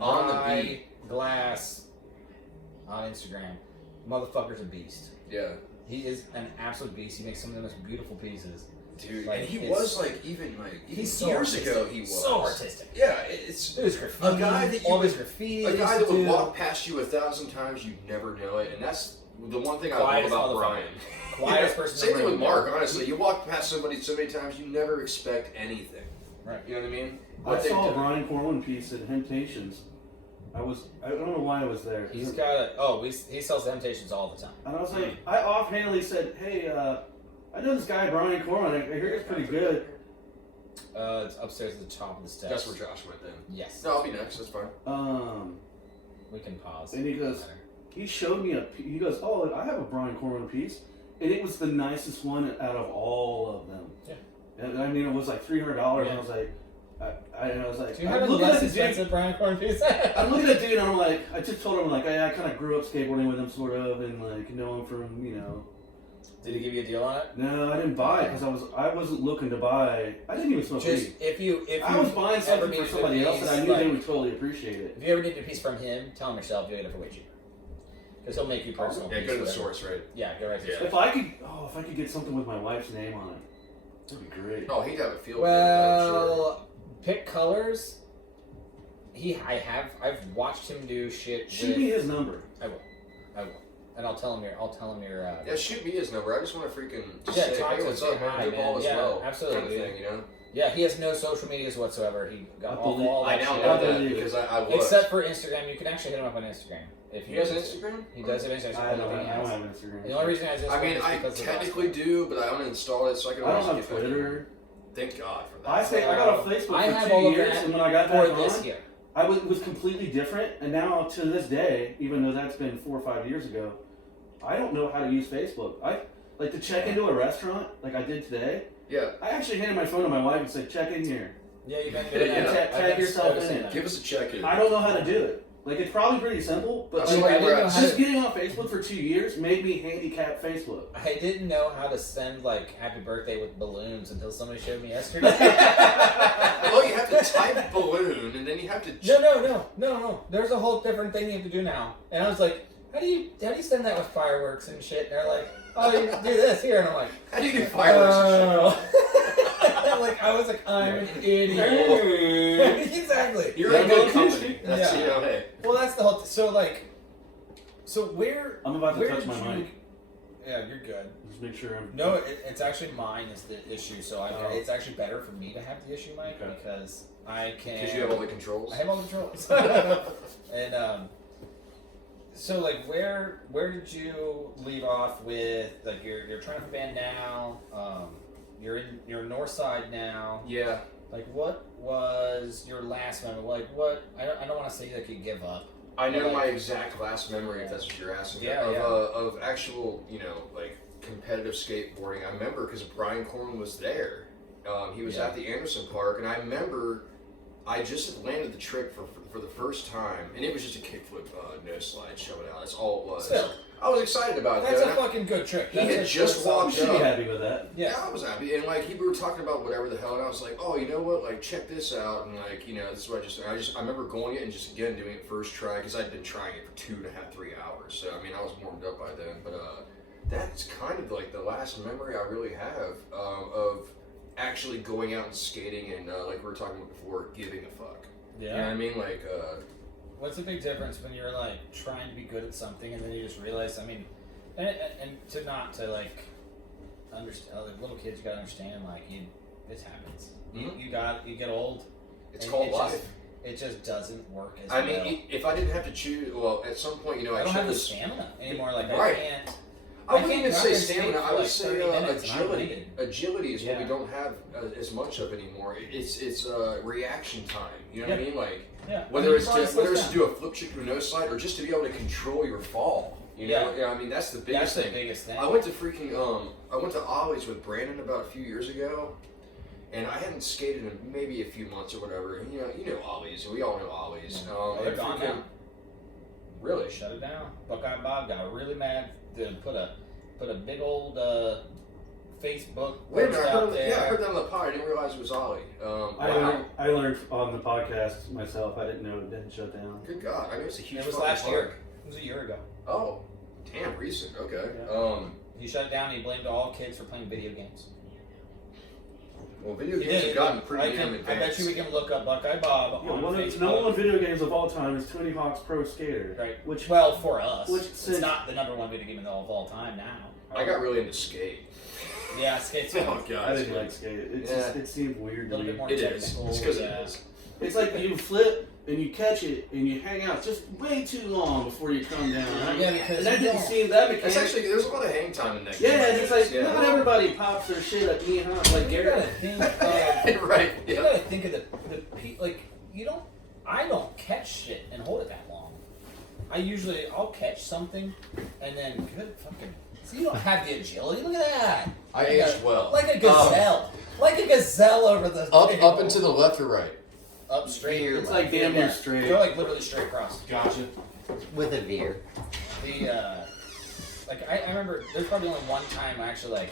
on the beat. Glass on Instagram. Motherfucker's a beast. Yeah. He is an absolute beast. He makes some of the most beautiful pieces. Dude, Like, and he it's- was like even He's so years artistic. ago he was So artistic. Yeah, it's Dude, his graffiti. a guy that you all his would- graffiti. a guy used that to would do. walk past you 1,000 times, you'd never know it, and that's the one thing I love Quietest about motherfucker. Brian. Quietest person in Same the thing with room. Mark, honestly. You walk past somebody so many times, you never expect anything. Right. You know what I mean? I What they saw a do. Brian Corwin piece at Temptations. I don't know why I was there. He's got he sells Temptations all the time. And I was like, I offhandedly said, hey, I know this guy, Brian Corwin. I hear he's pretty good. It's upstairs at the top of the steps. That's where Josh went then. Yes. No, I'll be next. That's fine. We can pause. And he goes, he showed me he goes, oh, I have a Brian Corwin piece. And it was the nicest one out of all of them. Yeah. And I mean, it was like $300. Yeah. And I was like, I was like, Do you have I'm a looking less at the dude. expensive Brian Corn piece? I'm looking at the dude and I'm like, I just told him like, I kind of grew up skateboarding with him sort of, and like know him from, you know. Did he give you a deal on it? No, I didn't buy it because I wasn't looking to buy. I didn't even smoke Just weed. if you I was buying ever something for needed a somebody else piece, and I knew like, they would totally appreciate it. If you ever need a piece from him, tell him yourself. You'll get it for way cheaper. Because he'll make you personal. Yeah, piece, go to the whatever. source, right? Yeah, go right to the Yeah. source. If I could get something with my wife's name on it, that'd be great. Oh, he'd have a field day with that, I'm sure. Well, pick colors. I've watched him do shit. Shoot me his number. I will, and I'll tell him your. Yeah, shoot me his number. I just want to freaking just Yeah, say, talk hey, to him, what's say up, man? hi, Good ball man. as Yeah, well. absolutely, Kind of dude. thing, you know? Yeah, he has no social medias whatsoever. He got I off believe- all I that now shit. know I that believe because I looked. Except for Instagram, you can actually hit him up on Instagram. If He has an need to. Instagram? He does have Instagram. I don't think he have has. Instagram. The only reason I has Instagram I mean, is I because of technically do, but I uninstalled it so I can I don't always have get back in. Twitter. Thank God for that. I got on Facebook I for have 2 all of years, that and when I got for back this on, year. I was completely different. And now to this day, even though that's been 4 or 5 years ago, I don't know how to use Facebook. I like to check into a restaurant, like I did today. Yeah. I actually handed my phone to my wife and said, "Check in here." Yeah, you've been doing Yeah, that. tag I've been yourself noticing in. that. Give us a check-in. I don't know how to do it. Like it's probably pretty simple, but That's like, why I we're didn't know at. how just to- getting on Facebook for 2 years made me handicap Facebook. I didn't know how to send like happy birthday with balloons until somebody showed me yesterday. Well, you have to type balloon, and then you have to... No. There's a whole different thing you have to do now. And I was like, how do you send that with fireworks and shit? And they're like, oh, you do this here, and I'm like, How do you do fireworks and shit? like I was like, I'm an idiot. Exactly. You're Yeah, a good go company. to- That's, Yeah. you know, hey. Well, that's the whole. So where? I'm about to where touch did my you- mic. Yeah, you're good. Just make sure I'm. No, it's actually mine is the issue. So Oh. it's actually better for me to have the issue, Mike, Okay. because I can. Because you have all the controls. I have all the controls. And So like, where did you leave off with like you're trying to band now? You're north side now. Yeah. Like, what was your last memory? Like, what? I don't want to say like you give up. I know Like- my exact last memory, if that's what you're asking. Yeah, of, yeah. Of actual, like competitive skateboarding. I remember because Brian Corn was there. He was Yeah. at the Anderson Park, and I remember I just had landed the trick for the first time, and it was just a kickflip no slide showing out. That's all it was. Still. I was excited about That's that. a fucking good trick. He That's had a just good solid walked You should trick. be happy with that. Yeah. Yeah, I was happy, and like we were talking about whatever the hell, and I was like, oh, you know what? Like, check this out, and like, this is what I remember going it and just again doing it first try because I'd been trying it for 2.5, 3 hours. So I mean, I was warmed up by then, but that's kind of like the last memory I really have of actually going out and skating and like we were talking about before, giving a fuck. Yeah. You know what I mean? Like, What's the big difference when you're like trying to be good at something and then you just realize? I mean, and to not to like understand, like little kids, you gotta understand like this happens. Mhm. You get old. it's and called it life. Just, it just doesn't work as I well. mean, if I didn't have to choose, well, at some point, I don't have the chose. stamina anymore. Like Right. I can't. I wouldn't even say I can skate stamina. for I would like say 30 minutes and I'm agility. winded. Agility is what we Yeah. don't have as much of anymore. It's reaction time. You know what I Yeah. mean? Like Yeah. whether it's Your body to slows do a flip trick to a nose slide or just to be able to control your fall. You know? Yeah. I mean that's the down. biggest That's thing. the biggest thing. I went to freaking I went to Ollie's with Brandon about a few years ago. And I hadn't skated in maybe a few months or whatever. And, you know Ollie's. We all know Ollie's. Oh, they're and gone freaking- now. Really? Shut it down. Buckeye Bob got really mad. To put a big old Facebook Wait a post minute, I out heard, there. yeah, I heard that on the pod. I didn't realize it was Ollie. I learned on the podcast myself. I didn't know it didn't shut down. Good God, I mean it's a huge. It was fucking last park. year. It was a year ago. Oh, damn, recent. Okay. Yeah. He shut it down. He blamed all kids for playing video games. Well, video He games did. have gotten pretty damn I bet advanced. you we can look up Buckeye Bob Yeah, on one of Facebook. the number one video games of all time is Tony Hawk's Pro Skater. Right. Which Well, for us, Which it's since- not the number one video game of all time now. I got really into skate. Yeah, skate's Oh fun. God, I it's didn't good. like skate. It Yeah. just it seemed weird A to little bit me. more It is. technical. It's because yeah. it is. It's like you flip and you catch it and you hang out just way too long before you come down. Yeah, because And that you didn't don't. seem that It's mechanic. actually there's a lot of hang time in that game. Yeah, and it's like yeah. not everybody pops their shit at knee high like You gotta Garrett. think of, right. you Yeah. gotta think of the like you don't. I don't catch shit and hold it that long. I'll catch something and then good fucking. So you don't have the agility. Look at that. I Like aged well. Like a gazelle. Like a gazelle over the Up and to the left or right. up straight. Veer It's like damn near straight. They're like literally straight across. Gotcha. with a veer. The like I remember there's probably only one time I actually like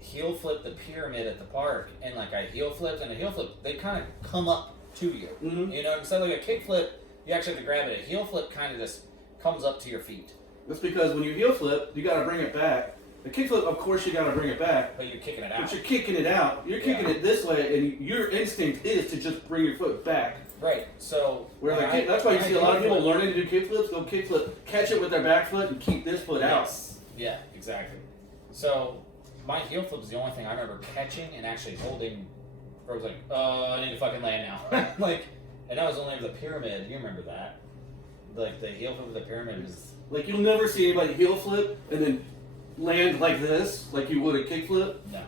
heel flipped the pyramid at the park and like I heel flipped and a heel flip they kind of come up to you. Mhm. You know, instead of like a kick flip, you actually have to grab it. A heel flip kind of just comes up to your feet, That's because when you heel flip, you gotta bring it back. The kick flip, of course, you gotta bring it back. but you're kicking it But out. you're kicking it out. You're kicking Yeah. it this way, and your instinct is to just bring your foot back. Right. So Where when like I- that's why you when see I a lot of heel people flip- learning to do kick flips. They'll kick flip, catch it with their back foot, and keep this foot out. Yes. Yeah, exactly. So my heel flip is the only thing I remember catching and actually holding. Where I was like, I need to fucking land now. Like, and that was only the pyramid. You remember that? Like the heel flip of the pyramid was. Like you'll never see anybody heel flip and then land like this, like you would a kick flip. No.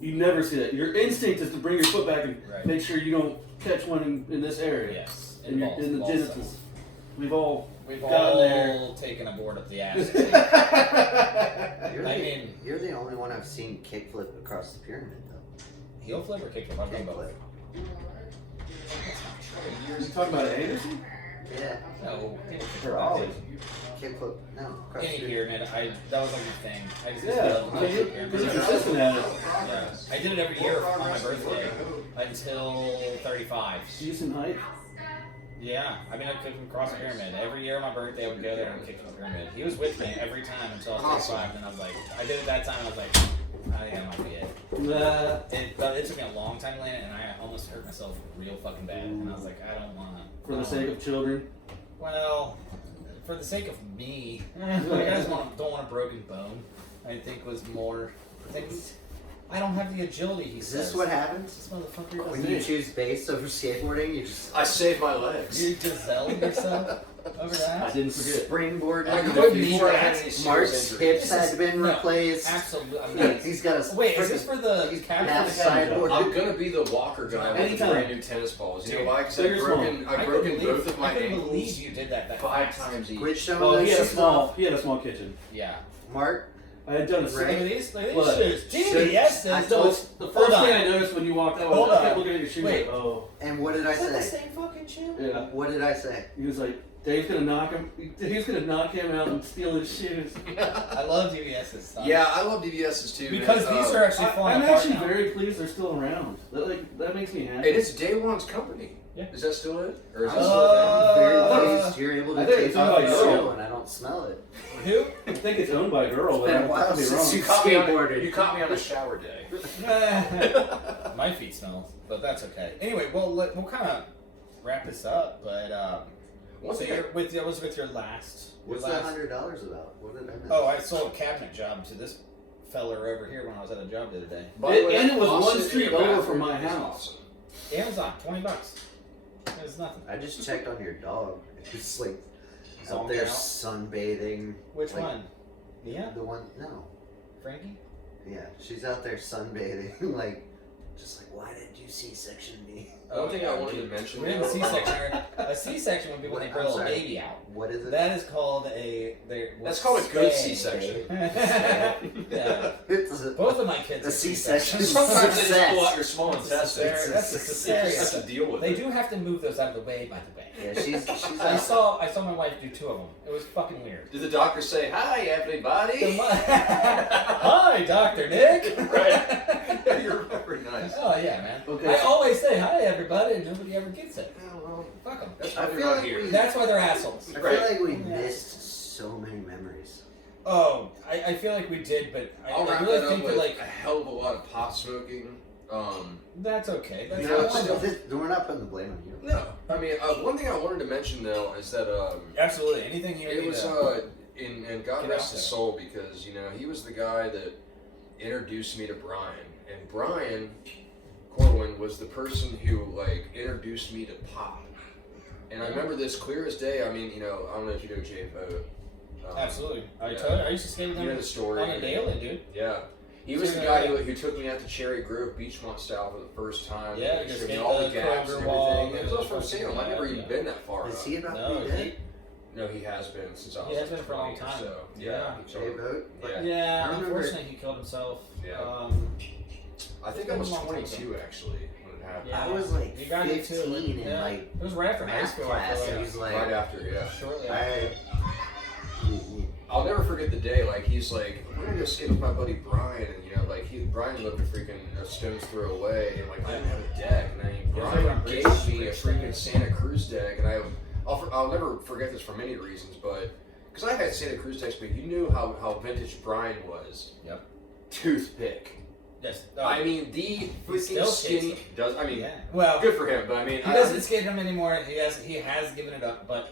You never see that. Your instinct is to bring your foot back and Right. make sure you don't catch one in this area. Yes. In, your, in the balls genitals. cells. We've all We've gotten all there. taken a board up the ass. You're, I the, mean- you're the only one I've seen kickflip across the pyramid, though. Heel flip or kick flip? I've done both. Kickflip. You talking about Anderson? Yeah, No. Or Ollie? kickflip. No, across the Any pyramid. pyramid, that was like the thing. I just Yeah, love the because pyramid. you're consistent at it. Yeah. I did it every year on my birthday until 35. Decent height. Yeah, I mean, I kicked him across the pyramid. Every year on my birthday, I would go there and kick the pyramid. He was with me every time until I was 35. Then I was like, I did it that time, and I was like, I think that might be it. It took me a long time to land it, and I almost hurt myself real fucking bad. And I was like, I don't want to. For the sake of children. Well, for the sake of me, I just don't want a broken bone. I think was more. I don't have the agility. He Is says. this what happens? This motherfucker When does you it. choose bass over skateboarding, you just... I saved my legs. You Giselle yourself. Over I that? didn't forget. Springboard. I could could need before I that. had any serious Mark's injuries. hips had been No, replaced. Absolutely. I mean, He's got a wait, is this freaking for the half cat? sideboard. I'm gonna be the walker guy with the Anytime. brand new tennis balls. You know Dude, why? Because big or I've small? broken both of my I couldn't ankles believe you did that 5 fast. times each. Quit showing Oh, those he had a shoes small. off. He had a small kitchen. Yeah. Mark, I had done a Right. Look at these What? shoes. Should- Genius. I There's No, no. it's the Hold first on. thing I noticed when you walked out. Hold I kept on. looking at your shoes. Wait. Like, oh, and what did I Is that the say? same fucking shoe? yeah. What did I say? He was like, Dave's gonna knock him. He's gonna knock him out and steal his shoes. I love DVS's stuff. Yeah, I love DVS's too. Because man. these are actually falling I'm apart actually now. very pleased they're still around. That makes me happy. It is Day One's company. Yeah. Is that still it? Or is I'm that still very Uh, pleased you're able I to think take it's off owned your by Earl. shoe and I don't smell it. Who? I think it's owned by a girl, It's but been a I while could be since wrong. you caught me on skateboarded. you caught me on a shower day. My feet smell, but that's okay. Anyway, we'll kind of wrap this up. But One so thing you're with your last. What's your that last $100 about? What did I miss? Oh, I sold a cabinet job to this feller over here when I was at a job the other day. By the way, And it was Austin one in street your over from bathroom my is house. awesome. Amazon, $20. It was nothing. I just checked on your dog. It's like out Zoned there out. sunbathing. Which like, one? Yeah, The one, no. Frankie. Yeah, she's out there sunbathing. Like, just like, why did you C-section me? One thing I yeah, wanted to dude. mention. We did a though- C-section. A C-section would be when they I'm grill a sorry. baby out. What is it? That is called That's called a good stay. C-section. Yeah. It's a, Both of my kids. a are C-section. Sometimes they just Success. pull out your small intestine. That's a cesarean. You just have to deal with They it. do have to move those out of the way, by the way. Yeah, she's I out. saw my wife do 2 of them. It was fucking weird. Did the doctor say, "Hi, The everybody"? mo- Hi, Dr. Nick. Right. Yeah, you remember nice. Oh yeah, man. Okay, I so- always say hi, everybody, and nobody ever gets it. Yeah, well, Fuck them. that's I why feel they're not like here. we- That's why they're assholes. I Right. feel like we Yeah. missed so many memories. Oh, I feel like we did, but I'll I wrap really that up think with that like a hell of a lot of pot smoking. that's okay. That's You No, know, it's still- we're not putting the blame on you. No, I mean, one thing I wanted to mention though is that absolutely anything you it need was to. and God Get rest out his there. soul, because you know he was the guy that introduced me to Brian, and Brian Corwin was the person who like introduced me to pop. And I remember this clear as day. I mean, you know, I don't know if you know Jay Vogt. Absolutely. I yeah. told you, I used to skate with You them know the story. on a daily, dude. Yeah. He was the guy who took me out to Cherry Grove Beachmont style for the first time. Yeah, and just showed me get all the the gaps Kroger and wall, everything. It was the from Salem. I've never even yeah. been that far. Is up. he about No, to be dead? No, he has been since I was He has like been for a long 20 or time. So. Yeah. So, Jay Vogt? yeah. Yeah, I remember- unfortunately, he killed himself. Yeah. I think It's I been was a long time 22 actually when it happened. Yeah. I was like You got it too, 15 in yeah. like It was right after high math school. I class. feel And like. he's like, Right after, yeah. Shortly after. I'll never forget the day. Like he's like, we're gonna go skate with my buddy Brian, and you know, like Brian lived a freaking stone's throw away, and like I didn't have a deck, and then Brian gave me a freaking Santa Cruz deck, and I'll never forget this for many reasons, but because I had Santa Cruz decks, but you knew how vintage Brian was. Yep. Toothpick. Yes. I mean, the freaking still skinny skates does. I mean, Yeah. Well, good for him, but I mean, he doesn't skate them anymore. He has given it up, but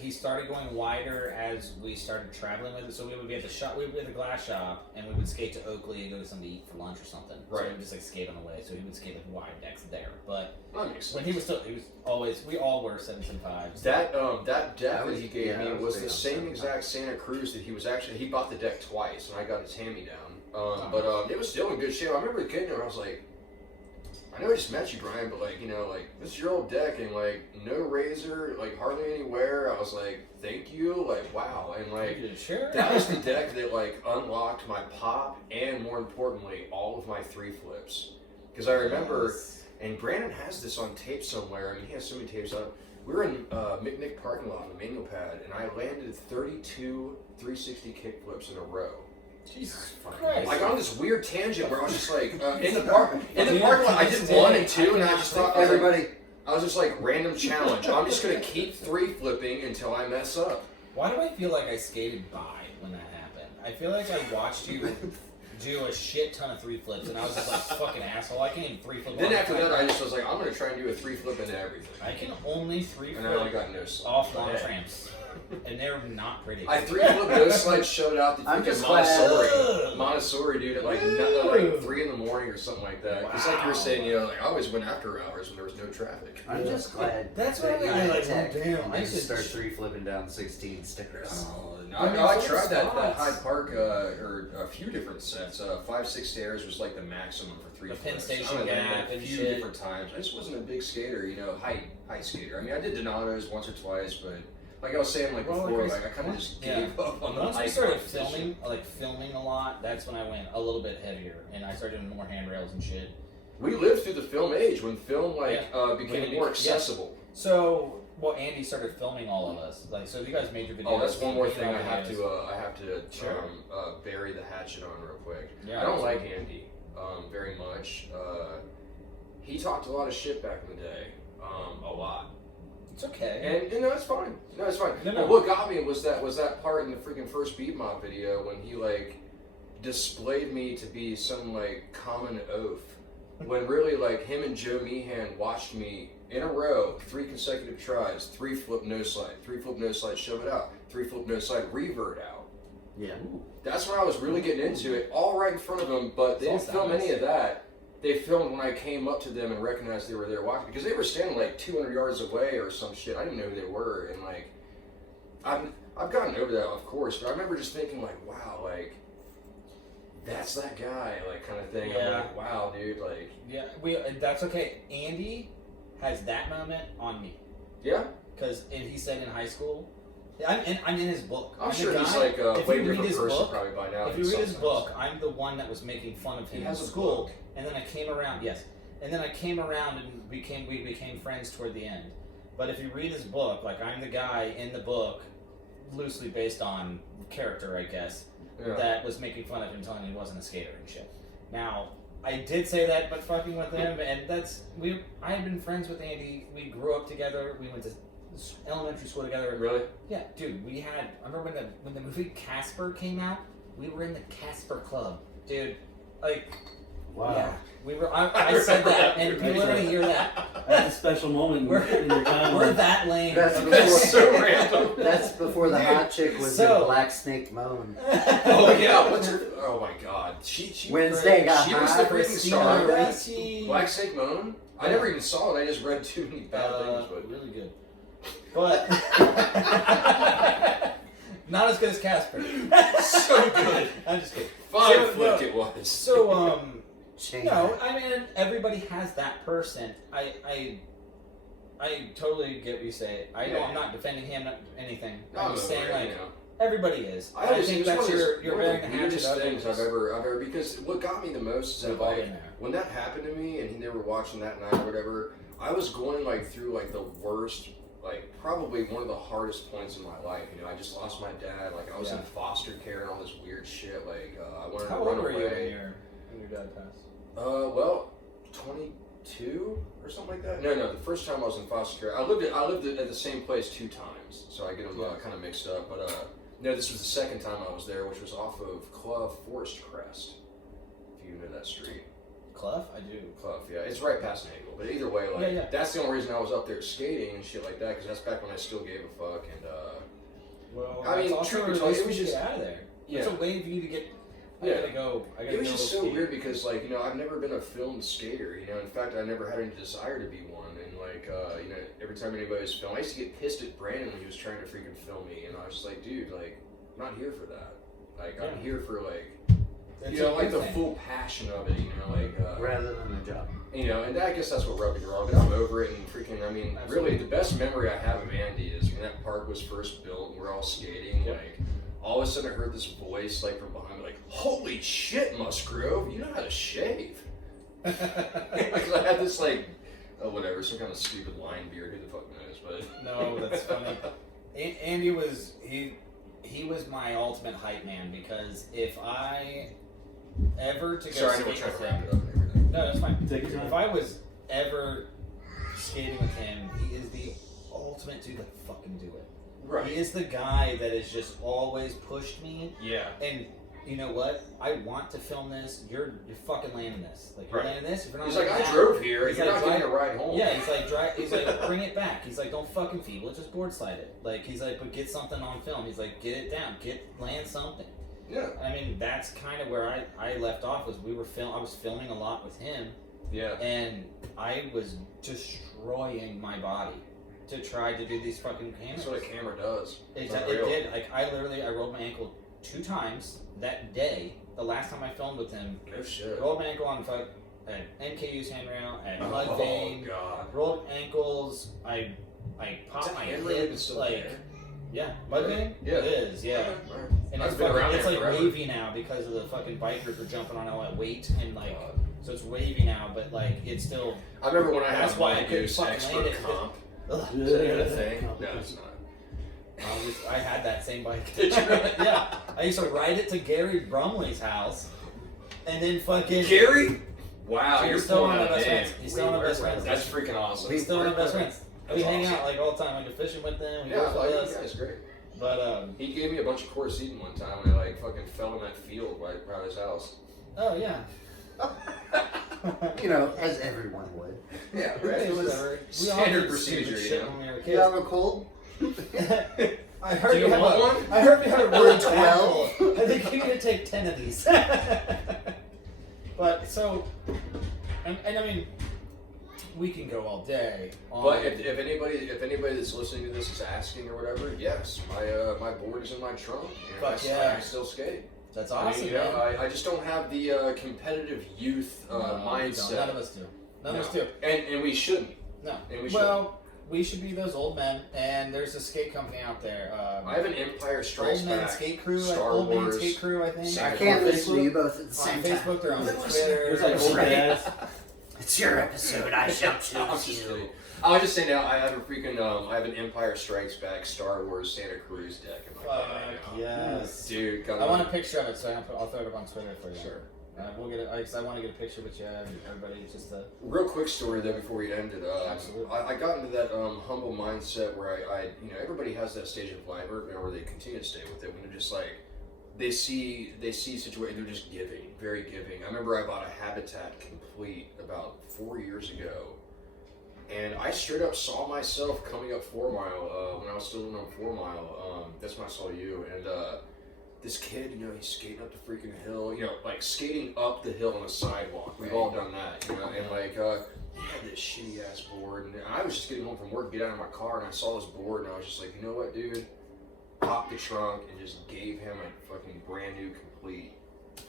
he started going wider as we started traveling with it. So we would be at the shop, we would be at the glass shop, and we would skate to Oakley and go to something to eat for lunch or something. So Right. we would just like skate on the way. So he would skate like wide decks there. But That makes sense. when he was always, we all were 7s and 5s. That deck That was- that he gave yeah, me that was was big the on same Santa exact Santa Cruz that he bought the deck twice, and I got his hand me down. Oh. But it was still in good shape. I remember getting there, I was like, I know I just met you, Brian, but like, you know, like this is your old deck, and like no razor, like hardly any wear. I was like, thank you, like wow, and like Sure. that was the deck that like unlocked my pop, and more importantly, all of my 3 flips. Because I remember. And Brandon has this on tape somewhere. I mean, he has so many tapes on. We were in McNick parking lot on the manual pad, and I landed 32 360 kickflips in a row. Jesus Christ. Like on this weird tangent where I was just like in the parking lot, I did 1 and 2, and I just thought Everybody, I was just like random challenge. I'm just gonna keep 3 flipping until I mess up. Why do I feel like I skated by when that happened? I feel like I watched you do a shit ton of 3 flips, and I was just like, fucking asshole. I can't even 3 flip. Then on after the that, I track. just was like, I'm gonna try and do a 3 flip into everything. I can only 3 And I only flip got no slip. off long Yeah. tramps. and they're not pretty. I 3-flip nose slide showed out the I'm freaking just glad- Montessori dude at like 3 in the morning or something like that. It's like you were saying, you know, like I always went after hours when there was no traffic. I'm just glad. That's that what I you mean. had Like, tech damn, and I didn't just- start 3-flipping down 16 stickers. I tried that spots. Hyde Park or a few different sets. 5-6 stairs was like the maximum for 3 The Penn flips. Station I went gap like a and few shit. different times. I just wasn't a big skater, you know, height skater. I mean, I did Donato's once or twice, but like I was saying like Well, before, like like I kind of just yeah. gave up on the Once we height started competition. filming a lot, that's when I went a little bit heavier, and I started doing more handrails and shit. We lived through the film age when film became When it more became- accessible. So, well, Andy started filming all of us. Like, so you guys made your videos. Oh, that's one more you thing know, I have videos. to Sure. bury the hatchet on real quick. Yeah, I don't that's like fine. Andy very much. He talked a lot of shit back in the day, a lot, It's okay. and you know it's fine. No, it's fine. No. But what got me was that part in the freaking first Beat Mob video when he like displayed me to be some like common oaf, when really like him and Joe Meehan watched me in a row, 3 consecutive tries, 3-flip no slide, 3-flip no slide, shove it out, 3-flip no slide, revert out. Yeah. That's when I was really getting into it, all right in front of them, but they didn't film any of that. They filmed when I came up to them and recognized they were there watching, because they were standing like 200 yards away or some shit. I didn't know who they were, and like, I've gotten over that, of course, but I remember just thinking like, wow, like, that's that guy, like, kind of thing. Yeah. I'm like, wow, dude, like, Yeah, that's okay. Andy has that moment on me. yeah. Because he said in high school, I'm in his book. I'm the sure he's guy- like a if way you read different his person book, probably by now. If you read his sometimes. book, I'm the one that was making fun of him He in has a school, book. and then I came around. Yes, and then I came around and we became friends toward the end. But if you read his book, like I'm the guy in the book, loosely based on character, I guess, Yeah. that was making fun of him, telling him he wasn't a skater and shit. Now, I did say that, but fucking with him, and I had been friends with Andy. We grew up together. We went to elementary school together. Really? Yeah, dude. I remember when the movie Casper came out. We were in the Casper Club, dude. Like, Wow. yeah, we were. I said that, and you literally hear that. That's a special moment in your We're timeline. that lame. That's okay? before- so random. That's before the hot chick was So- in Black Snake Moan. Oh yeah, what's her? Oh my God, she Wednesday got she was high. the freaking star of that. Ricci. Black Snake Moan. I never even saw it. I just read too many bad things. But Really good. But not as good as Casper. so good. I'm just kidding. 5-flip it was. So Chain. no, I mean everybody has that person. I totally get what you say. I'm not defending him, not anything. I'm just saying like you know. everybody is. I always think think that's you're one of bearing the the hatchet weirdest up. things I've ever because what got me the most is that We've all like been there. when that happened to me and they were watching that night or whatever, I was going like through like the worst, like probably one of the hardest points in my life. You know, I just lost my dad. Like I was in foster care and all this weird shit. Like I wanted How to run old were you away. when your dad passed? Well, 22 or something like that. No, the first time I was in foster care, I lived at the same place 2 times, so I get them kind of mixed up. But no, this was the second time I was there, which was off of Clough Forest Crest. If you know that street. Clough? I do. Clough, yeah, it's right past Nagel. But either way, like that's the only reason I was up there skating and shit like that, because that's back when I still gave a fuck. And Well, I mean, that's also truth be a told, release it was to just get out of there. yeah. It's a way for you to get. I Yeah. gotta go. It was just so weird because, like, you know, I've never been a filmed skater. You know, in fact, I never had any desire to be one. And like, you know, every time anybody was filming, I used to get pissed at Brandon when he was trying to freaking film me, and I was just like, dude, like, I'm not here for that. Like, I'm here for like, It's you know, a like good the thing. full passion of it. You know, like, Rather than the job. you know, and I guess that's what rubbed me wrong. But I'm over it, and freaking, I mean, Absolutely. really, the best memory I have of Andy is when that park was first built, and we're all skating, like. All of a sudden, I heard this voice, like, from behind me, like, holy shit, Musgrove, you know how to shave. Because I had this, like, whatever, some kind of stupid line beard, who the fuck knows, but... No, that's funny. Andy was, he was my ultimate hype man, because if I ever to go Sorry, I know we're skate trying with to wrap him... it up and everything. No, that's fine. Take your time. If I was ever skating with him, he is the ultimate dude to fucking do it. Right. He is the guy that has just always pushed me, Yeah. and you know what? I want to film this. You're fucking landing this. Like, you're Right. landing this. If you're not He's like, landing I that, drove here. he's You're like, not getting a ride home. Yeah, he's like, He's like, bring it back. He's like, don't fucking feeble it. Just board slide it. Like, he's like, but get something on film. He's like, get it down. Land something. Yeah. I mean, that's kind of where I left off. Was I was filming a lot with him. Yeah. And I was destroying my body to try to do these fucking cameras. That's what a camera does. It did. Like, I rolled my ankle 2 times that day. The last time I filmed with him, No shit. rolled my ankle on at NKU's handrail, at mud Oh vein, god. rolled ankles. I popped my hips. Like, yeah, mud vein. Yeah. It is. Yeah. And I've been around it's there like forever. wavy now because of the fucking bikers are jumping on all that weight and like, so it's wavy now. But like, it's still. I remember when I That's had why I my couldn't Goose fucking expert land it. comp. Ugh. Is that even a thing? No, it's not. I had that same bike. Did you really? Yeah, I used to ride it to Gary Brumley's house, and then fucking Gary? Wow, Dude, you're he's still still one of my best name. friends. He's still one of my best friends. That's freaking awesome. He's still one of my best friends. We That's hang awesome. out like all the time. I go fishing with them. Yeah, I like us. you guys, great. But He gave me a bunch of quercetin one time when I like fucking fell in that field right by his house. oh yeah, You know, as everyone would. Yeah, It right. was we all Standard did procedure, stupid you shit know. when we were You kids. have a cold? I heard Do you had want a- one? I heard we had a really 12? I think you need to take 10 of these. But so, and I mean, we can go all day. On, But if anybody that's listening to this is asking or whatever, yes, my board is in my trunk. And Fuck I yeah. still skate. that's I mean, awesome, you know, man. I just don't have the competitive youth No, we don't. mindset. None of us do. None of us do. And we shouldn't. No. And we Well, we should be those old men, and there's a skate company out there. I have an Empire Strikes Old Men Back. Skate Crew. Star Old Man Wars, Skate Crew, I think. Santa I can't On listen to Facebook. you both at the On same time. Facebook, they're on Twitter. There's like old right? dads. It's your episode. I shall I'm choose just you. kidding. I was just saying now I have a freaking I have an Empire Strikes Back Star Wars Santa Cruz deck in my car right Fuck now. yes. Dude, I want a picture of it, so I'll throw it up on Twitter for you. Sure. We'll get it. I want to get a picture with you and everybody. Just to. Real quick story though before we end it. Absolutely. I got into that humble mindset where I you know everybody has that stage of life where they continue to stay with it when they're just like they see situation they're just giving, very giving. I remember I bought a Habitat Complete about 4 years ago, and I straight up saw myself coming up 4 Mile when I was still living on 4 Mile. That's when I saw you and. This kid, you know, he's skating up the freaking hill, you know, like skating up the hill on a sidewalk. We've all done that, you know, and like, he had this shitty ass board, and I was just getting home from work, get out of my car, and I saw this board, and I was just like, you know what, dude? Popped the trunk and just gave him a fucking brand new Complete.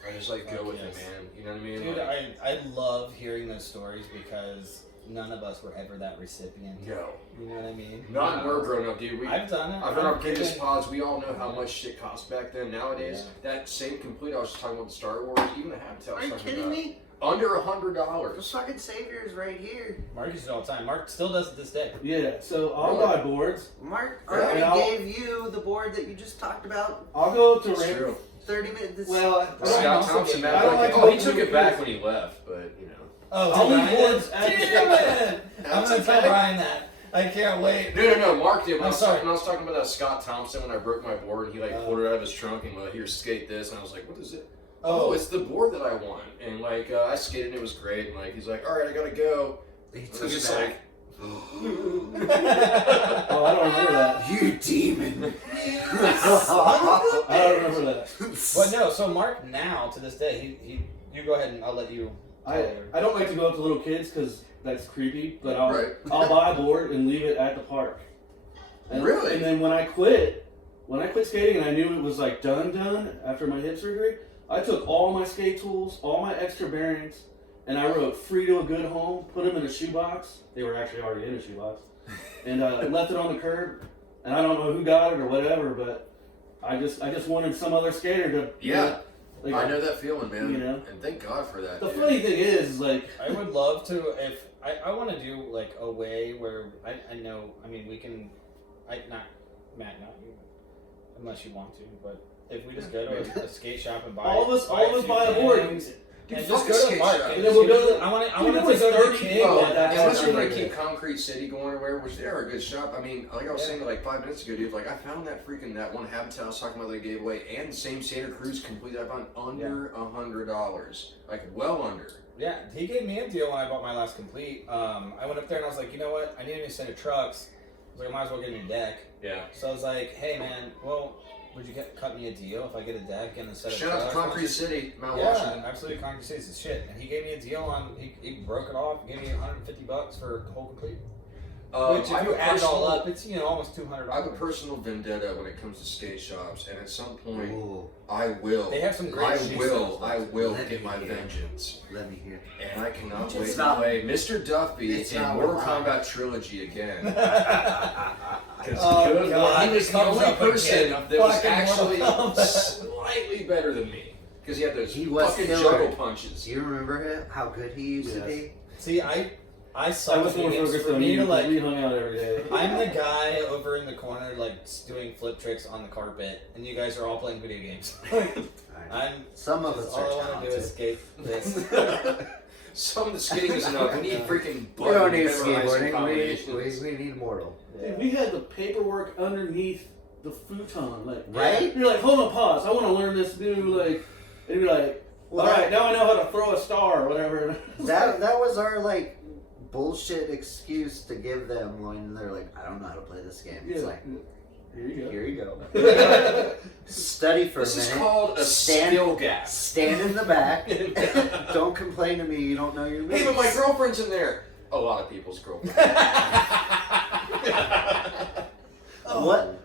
I just like go Fuck with yes. it, man. You know what I mean? Dude, Like, I love hearing those stories because none of us were ever that recipient. no, You know what I mean? not when we're grown up, dude. I've done it. I've done our I've previous given- pods. We all know how much shit cost back then. Nowadays, that same Complete I was just talking about the Star Wars, even the Habitat. I was Are you talking kidding about, me? Under The $100. fucking savior is right here. Mark used it all the time. Mark still does it this day. Yeah, so I'll Really? buy boards. Mark Yeah, already and I'll- gave you the board that you just talked about I'll go to It's Ram. true. 30 minutes. Well, I Scott also Thompson, gave- man. I don't like to oh, he go took to it back the- when he left, but you know. Oh, I'll did leave Brian boards did? at the Damn skate. it! I'm That's gonna tell okay. Brian that. I can't wait. No, Mark did. When I'm I was sorry. talking, when I was talking about that Scott Thompson when I broke my board, and he like Oh. pulled it out of his trunk and like, here, skate this, and I was like, what is it? Oh. Oh, it's the board that I want, and like I skated, and it was great, and like he's like, all right, I gotta go. He And took it's it just back. like, Oh, I don't remember that. You demon. I don't remember that. But no, so Mark now to this day, he you go ahead and I'll let you. I don't like to go up to little kids because that's creepy. But I'll Right. I'll buy a board and leave it at the park. And, Really? And then when I quit skating and I knew it was like done after my hip surgery, I took all my skate tools, all my extra bearings, and I wrote "free to a good home." Put them in a shoebox. They were actually already in a shoebox, and left it on the curb. And I don't know who got it or whatever, but I just wanted some other skater to yeah, like, I know that feeling, man. You know? And thank God for that. The dude. funny thing is like. I would love to if I want to do like a way where I know I mean we can not Matt not you unless you want to but if we just go to a skate shop and buy All of us buy a board. things, Dude, and fuck just go to the skate park. shop. And And then we'll just- go to- I want Dude, to it was go to the 30 kid. people Oh, at that unless time. we're gonna keep Concrete City going or whatever, which they are a good shop. I mean, like I was saying like 5 minutes ago, dude. Like I found that one Habitat I was talking about that they gave away, and the same Santa Cruz completely. I found under $100, like well under. Yeah, he gave me a deal when I bought my last complete. I went up there and I was like, you know what? I need a new set of trucks. I was like, I might as well get a new deck. Yeah. So I was like, hey man, well, would you cut me a deal if I get a deck and a set of Shout trucks? out to Concrete City, Mount Yeah, Washington. absolutely. Concrete City's the shit. And he gave me a deal on, he broke it off, gave me $150 for a whole complete. Which, I if have you a add it all personal- up, it's almost $200. I have a personal vendetta when it comes to skate shops, and at some point, Ooh, I will. They have some great I shoe will Let get me my hear. vengeance, let me hear. and I cannot It's wait to not- play Mr. Duffy it's in not Mortal worth Kombat Trilogy again. Because Oh, God, he was it the comes only up again. person that was Fucking actually Mortal Kombat. slightly better than me. Because he had those He was fucking killer. juggle punches. Do you remember him? How good he used to Yes. be? See, I I suck was at more games. focused For on me you. to like, We hung out every day. I'm the guy over in the corner, like doing flip tricks on the carpet, and you guys are all playing video games. I'm. Some of Just, us all I are want to do is talented. skate this. Some of the skating is enough. We need freaking We don't button need memorizing skateboarding. combinations. We need Mortal. Dude, we had the paperwork underneath the futon, like Right? You're like, hold on, pause. I want to learn this new like, and you're like, Well, all right, now I know how to throw a star or whatever. that was our like bullshit excuse to give them when they're like, I don't know how to play this game. It's Yeah. like, Here you go. here you go. Study for This a is minute. called a skill gap. Stand in the back. Don't complain to me. You don't know your moves. Hey, but my girlfriend's in there. A lot of people's girlfriends.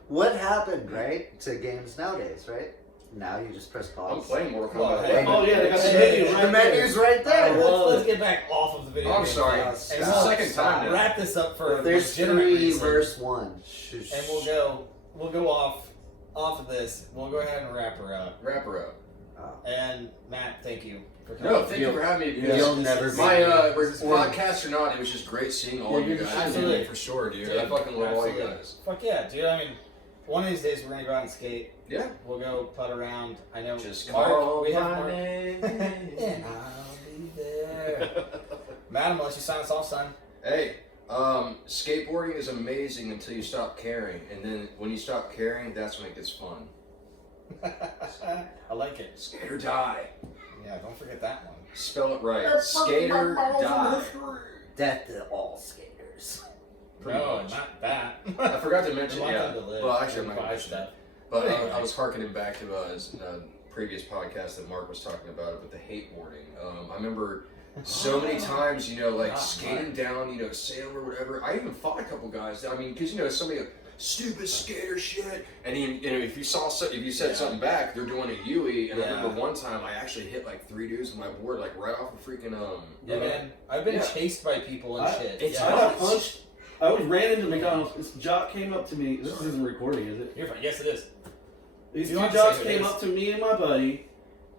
What happened, right, to games nowadays, right? Now you just press I'm pause. playing Mortal Well, Kombat. hey. Oh yeah, they got the Hey, menu right The menu's right there. Let's get back off of the video. I'm game sorry. thing. It's And the we'll second time now. wrap this up for There's legitimate 3 reasons. verse 1. Shush. And we'll go off of this. We'll go ahead and wrap her up. Wrap her up. And Matt, thank you for coming. No, thank you for having me. Yeah. Because You'll never be. my podcast or not, it was just great seeing all Yeah, you you're guys. just- Absolutely. For sure, dude. Dude, I fucking love all you absolutely. guys. Fuck yeah, dude. I mean, one of these days we're gonna go out and skate. Yeah. We'll go putt around. I know Just Mark. call We have my Mark. name. And I'll be there. Matt, unless you sign us off, son. Hey, skateboarding is amazing until you stop caring, and then when you stop caring, that's when it gets fun. I like it. Skate or die. Yeah, don't forget that one. Spell it right. Skater die. Death to all skaters. Pretty No, much. not that. I forgot to mention. We want Yeah. them to live Well, actually, I'm and not gonna buy mention stuff. But Anyway. I was hearkening back to a previous podcast that Mark was talking about with the hate boarding. I remember so many times, like skating down, sail or whatever. I even fought a couple guys. I mean, because somebody stupid skater shit, and if you said something back, they're doing a Yui. And I remember one time I actually hit like 3 dudes with my board, like right off the freaking Yeah, man. I've been Yeah. chased by people and shit. it's I Yeah. got punched. I always ran into McDonald's. This jock came up to me. This isn't recording, is it? You're fine. Yes, it is. These You two want to say jocks who it came is? up to me and my buddy,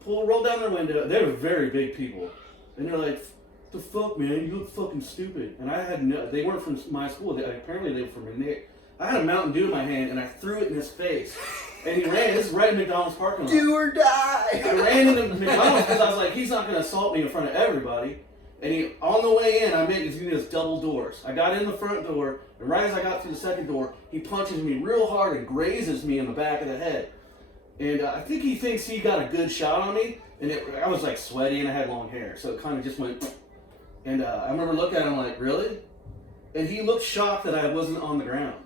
rolled down their window. They were very big people, and they're like, "The fuck, man, you look fucking stupid." And I had no. They weren't from my school. Apparently, they were from Nick. I had a Mountain Dew in my hand, and I threw it in his face. And he ran. This is right in McDonald's parking lot. Do or die. I ran into McDonald's because I was like, he's not going to assault me in front of everybody. And on the way in, he's giving us double doors. I got in the front door, and right as I got through the second door, he punches me real hard and grazes me in the back of the head. And I think he thinks he got a good shot on me. And I was like sweaty and I had long hair, so it kind of just went. And I remember looking at him like, really? And he looked shocked that I wasn't on the ground.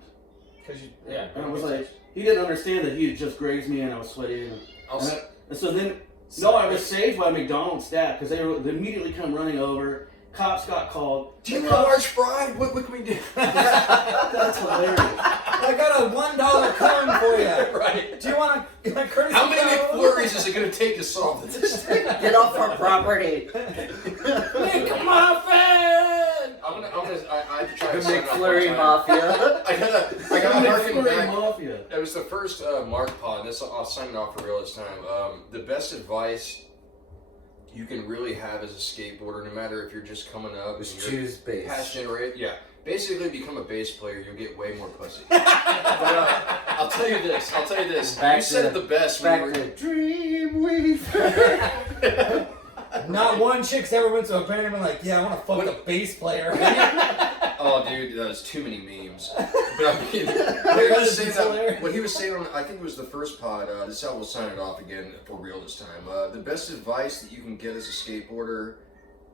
Yeah. And I was like, he didn't understand that he had just grazed me and I was sweaty. And so then, no, I was saved by McDonald's staff because they immediately come running over. Cops got called. Do you have a large fry? What can we do? That's hilarious. I got a $1 cone for you. Right. Do you want a courtesy How many cone? McFlurries is it going to take to solve this? Get off our property. Make a muffin! I have to try The to sign off one McFlurry time. Mafia. I gotta harken McFlurry back. Mafia. It was the first Mark pod. I'll sign it off for real this time. The best advice you can really have as a skateboarder, no matter if you're just coming up, Just and you're choose bass. past generate. Yeah, basically become a bass player. You'll get way more pussy. But I'll tell you this. Back You said to- it the best when you Back were. to Dreamweaver. Not one chick's ever went to a band and been like, yeah, I want to fuck the bass player. Oh, dude, that was too many memes. But I mean, what he was saying on, I think it was the first pod, this is how we'll sign it off again for real this time. The best advice that you can get as a skateboarder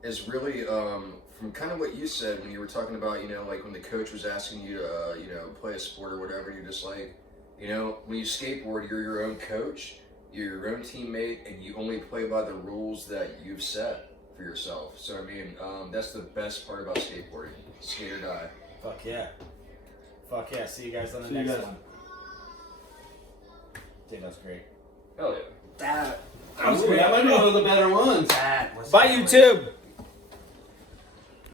is really from kind of what you said when you were talking about, you know, like when the coach was asking you to, you know, play a sport or whatever, and you're just like, you know, when you skateboard, you're your own coach, you're your own teammate, and you only play by the rules that you've set for yourself. So, I mean, that's the best part about skateboarding. Skate or die. Fuck yeah. Fuck yeah. See you guys on the next one. Dude, that was great. Hell yeah. That That was great. That might be one of the better ones. That was Bye, YouTube.